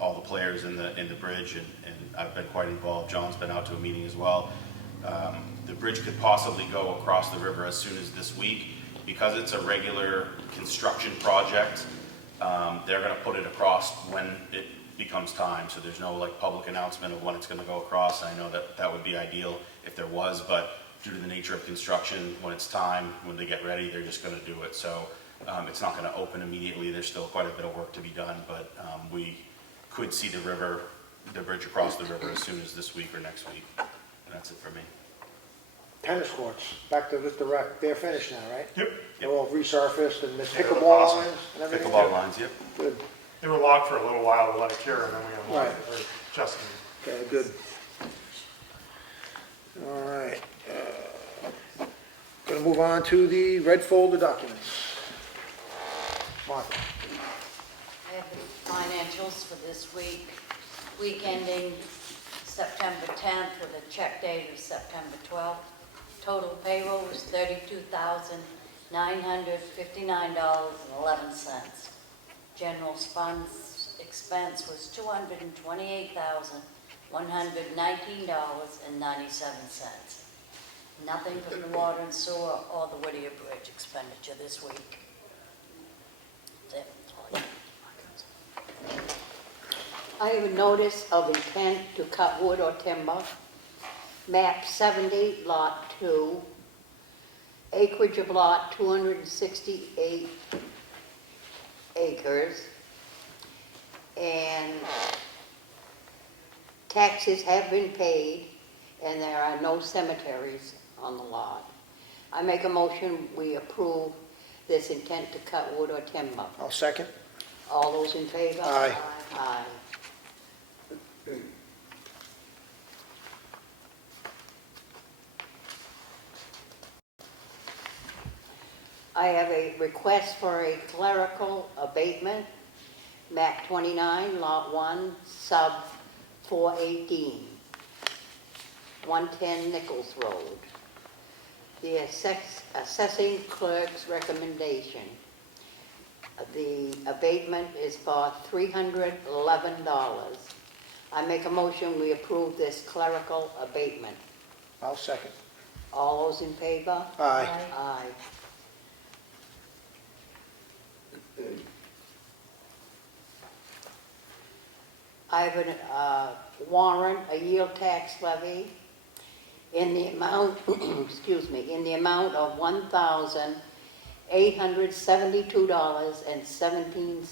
all the players in the bridge, and I've been quite involved. John's been out to a meeting as well. The bridge could possibly go across the river as soon as this week. Because it's a regular construction project, they're going to put it across when it becomes time. So there's no public announcement of when it's going to go across. I know that would be ideal if there was, but due to the nature of construction, when it's time, when they get ready, they're just going to do it. So it's not going to open immediately. There's still quite a bit of work to be done, but we could see the bridge across the river as soon as this week or next week. And that's it for me. Tennis courts, back to the rec, they're finished now, right? Yep. They're all resurfaced, and the They look pickleball awesome. lines and everything? Pickleball lines, yep. Good, They were locked for a little while to let it cure, and then we unlocked Right. it, or Justin. okay, good. All right. Gonna move on to the red folder documents. Martha? I have the financials for this week ending September 10th with a check date of September 12th. Total payroll was $32,959.11. General funds expense was $228,119.97. Nothing from the water and sewer or the Whittier Bridge expenditure this week. That's it. I have a notice of intent to cut wood or timber. Map 70, Lot 2. Acreage of lot 268 acres. And taxes have been paid, and there are no cemeteries on the lot. I make a motion, we approve this intent to cut wood or timber. I'll second. All those in favor? Aye. Aye. I have a request for a clerical abatement, map 29, lot 1, sub 418, 110 Nichols Road. The assessing clerk's recommendation. The abatement is for $311. I make a motion, we approve this clerical abatement. I'll second. All those in favor? Aye. Aye. I have a warrant, a yield tax levy in the amount, excuse me, in the amount of $1,872.17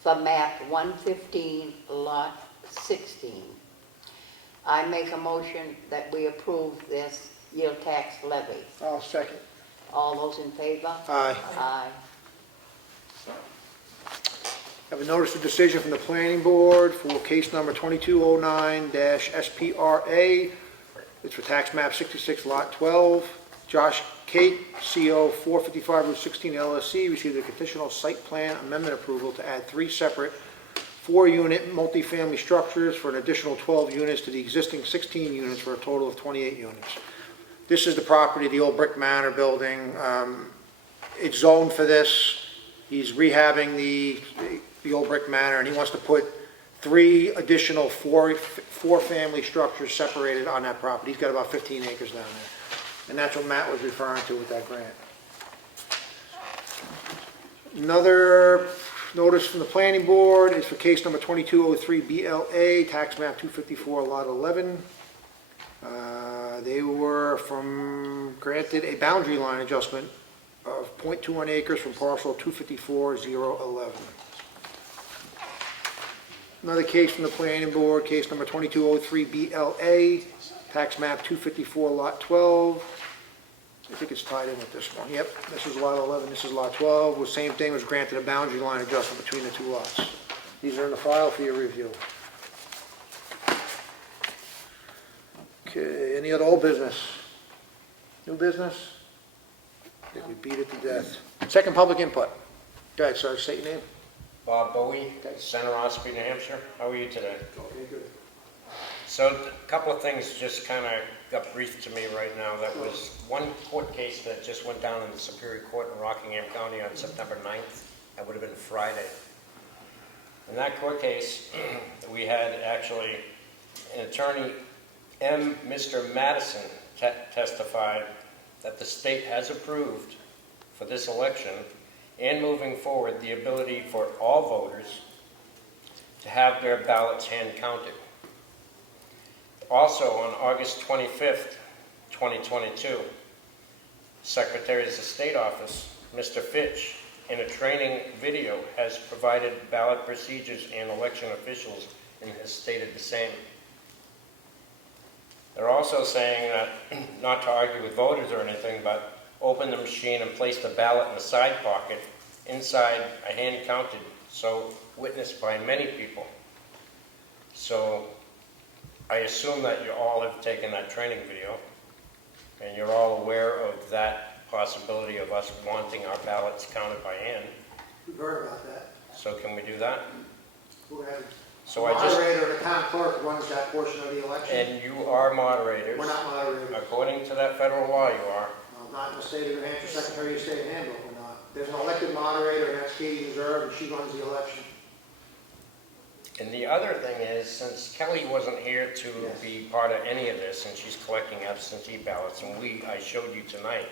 for map 115, lot 16. I make a motion that we approve this yield tax levy. I'll second. All those in favor? Aye. Aye. Have a notice of decision from the planning board for case number 2209-SPRA. It's for tax map 66 lot 12. Josh Kate, CO 455 Route 16 LLC, received a conditional site plan amendment approval to add 3 separate 4-unit multifamily structures for an additional 12 units to the existing 16 units for a total of 28 units. This is the property, the old Brick Manor building. It's zoned for this. He's rehabbing the old Brick Manor, and he wants to put 3 additional four-family structures separated on that property. He's got about 15 acres down there. And that's what Matt was referring to with that grant. Another notice from the planning board is for case number 2203 BLA, tax map 254, lot 11. They were granted a boundary line adjustment of 0.21 acres from parcel 254-011. Another case from the planning board, case number 2203 BLA, tax map 254, lot 12. I think it's tied in with this one. Yep, this is lot 11, this is lot 12. The same thing, was granted a boundary line adjustment between the 2 lots. These are in the file for your review. Okay, any other old business? New business? I think we beat it to death. Second public input. Go ahead, sir, state your name. Bob Bowie, Center Ossipee, New Hampshire. How are you today? Okay, good. So a couple of things just kind of got briefed to me right now. That was one court case that just went down in the Superior Court in Rockingham County on September 9th. That would have been Friday. In that court case, we had actually an attorney, Mr. Madison, testified that the state has approved for this election and moving forward the ability for all voters to have their ballots hand counted. Also, on August 25th, 2022, Secretary of the State Office, Mr. Fitch, in a training video, has provided ballot procedures and election officials and has stated the same. They're also saying that, not to argue with voters or anything, but open the machine and place the ballot in the side pocket inside a hand counted, so witnessed by many people. So I assume that you all have taken that training video and you're all aware of that possibility of us wanting our ballots counted by hand. We've heard about that. So can we do that? Go ahead. So I just, Moderator, the town clerk runs that portion of the election. and you are moderators. We're not moderators. According to that federal law, you are. Not in the state of New Hampshire, Secretary of State handbook, we're not. There's an elected moderator, and that's Katie Reserve, and she runs the election. And the other thing is, since Kelly wasn't here to Yes. be part of any of this, and she's collecting absentee ballots, and I showed you tonight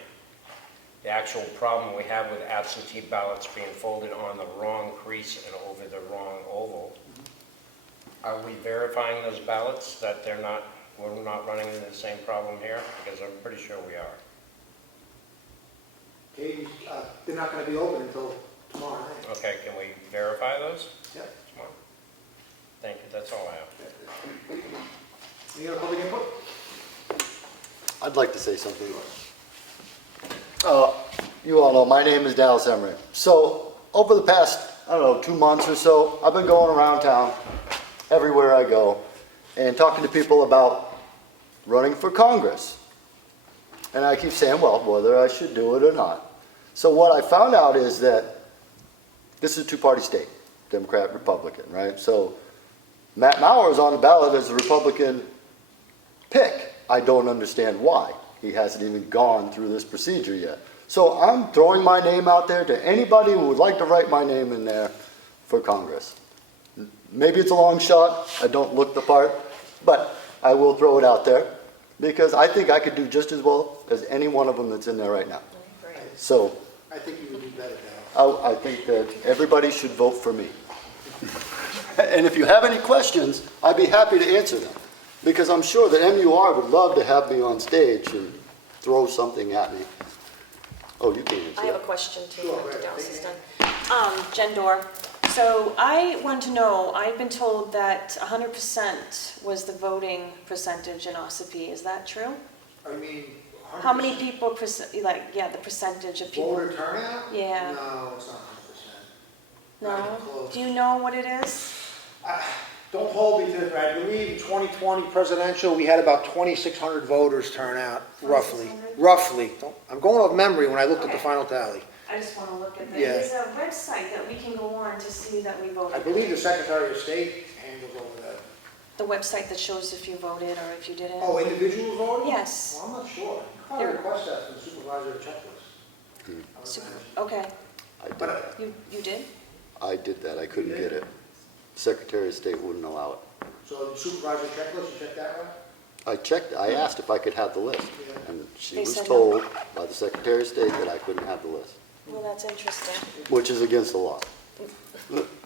the actual problem we have with absentee ballots being folded on the wrong crease and over the wrong oval. Are we verifying those ballots that we're not running into the same problem here? Because I'm pretty sure we are. Katie's, they're not gonna be open until tomorrow night. Okay, can we verify those? Yep. Tomorrow. Thank you, that's all I have. Any other public input? I'd like to say something. You all know, my name is Dallas Emery. So, over the past, 2 months or so, I've been going around town, everywhere I go, and talking to people about running for Congress. And I keep saying, well, whether I should do it or not. So what I found out is that this is a two-party state, Democrat, Republican, right? So Matt Mauer is on the ballot as a Republican pick. I don't understand why. He hasn't even gone through this procedure yet. So I'm throwing my name out there to anybody who would like to write my name in there for Congress. Maybe it's a long shot, I don't look the part, but I will throw it out there because I think I could do just as well as any one of them that's in there right now. So I think you would do better now. I think that everybody should vote for me. And if you have any questions, I'd be happy to answer them. Because I'm sure that MUR would love to have me on stage and throw something at me. Oh, you can answer I have a that. question too, Sure, after right. Dallas is done. Jen Dorr. So I want to know, I've been told that 100% was the voting percentage in Ossipee. Is that true? I mean, How many people, the percentage of people? voter turnout? Yeah. No, it's not 100%. Not No? even close. Do you know what it is? Don't hold me to it, but I believe in 2020 presidential, we had about 2,600 voters turn out, roughly. 2,600? Roughly. I'm going off memory when I looked at the Okay. final tally. I just want to look at that. Yeah. There's a website that we can go on to see that we voted. I believe the Secretary of State handles over that. The website that shows if you voted or if you didn't. Oh, individuals voting? Yes. Well, I'm not sure. You probably There- request that from the supervisor checklist. I would So- imagine. Okay, I did But that. you did? I did that. I couldn't get it. Secretary of State wouldn't allow it. So the supervisor checklist, you check that one? I checked, I asked if I could have the list. Yeah. And she They was said no. told by the Secretary of State that I couldn't have the list, Well, that's interesting. which is against the law.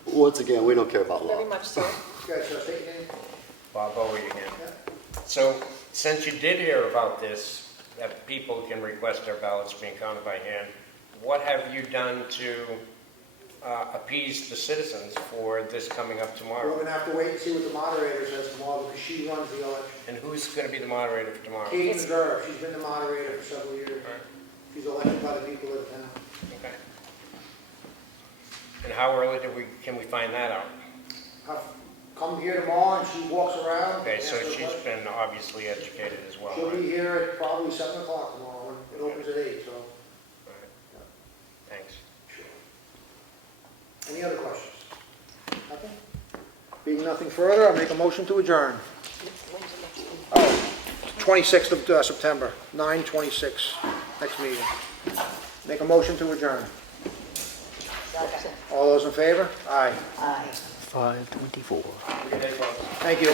Once again, we don't care about law. Very much so. Okay, so state your name. Bob Bowie again. Yeah. So, since you did hear about this, that people can request their ballots being counted by hand, what have you done to appease the citizens for this coming up We're tomorrow? gonna have to wait and see what the moderator says tomorrow, because she runs the election. And who's going to be the moderator for tomorrow? Katie Reserve, she's been the moderator for several years. Right. She's elected by the people of the town. Okay. And how early can we find that out? I've come here tomorrow and she walks around. Okay, so answers she's questions. been obviously educated as well, She'll right? be here at probably 7 o'clock tomorrow, and it opens at 8, so. Right. Thanks. Sure. Any other questions? Nothing? Being nothing further, I'll make a motion to adjourn. 26th of September, 9/26, next meeting. Make a motion to adjourn. All those in favor? Aye. Aye. 5:24. Thank you.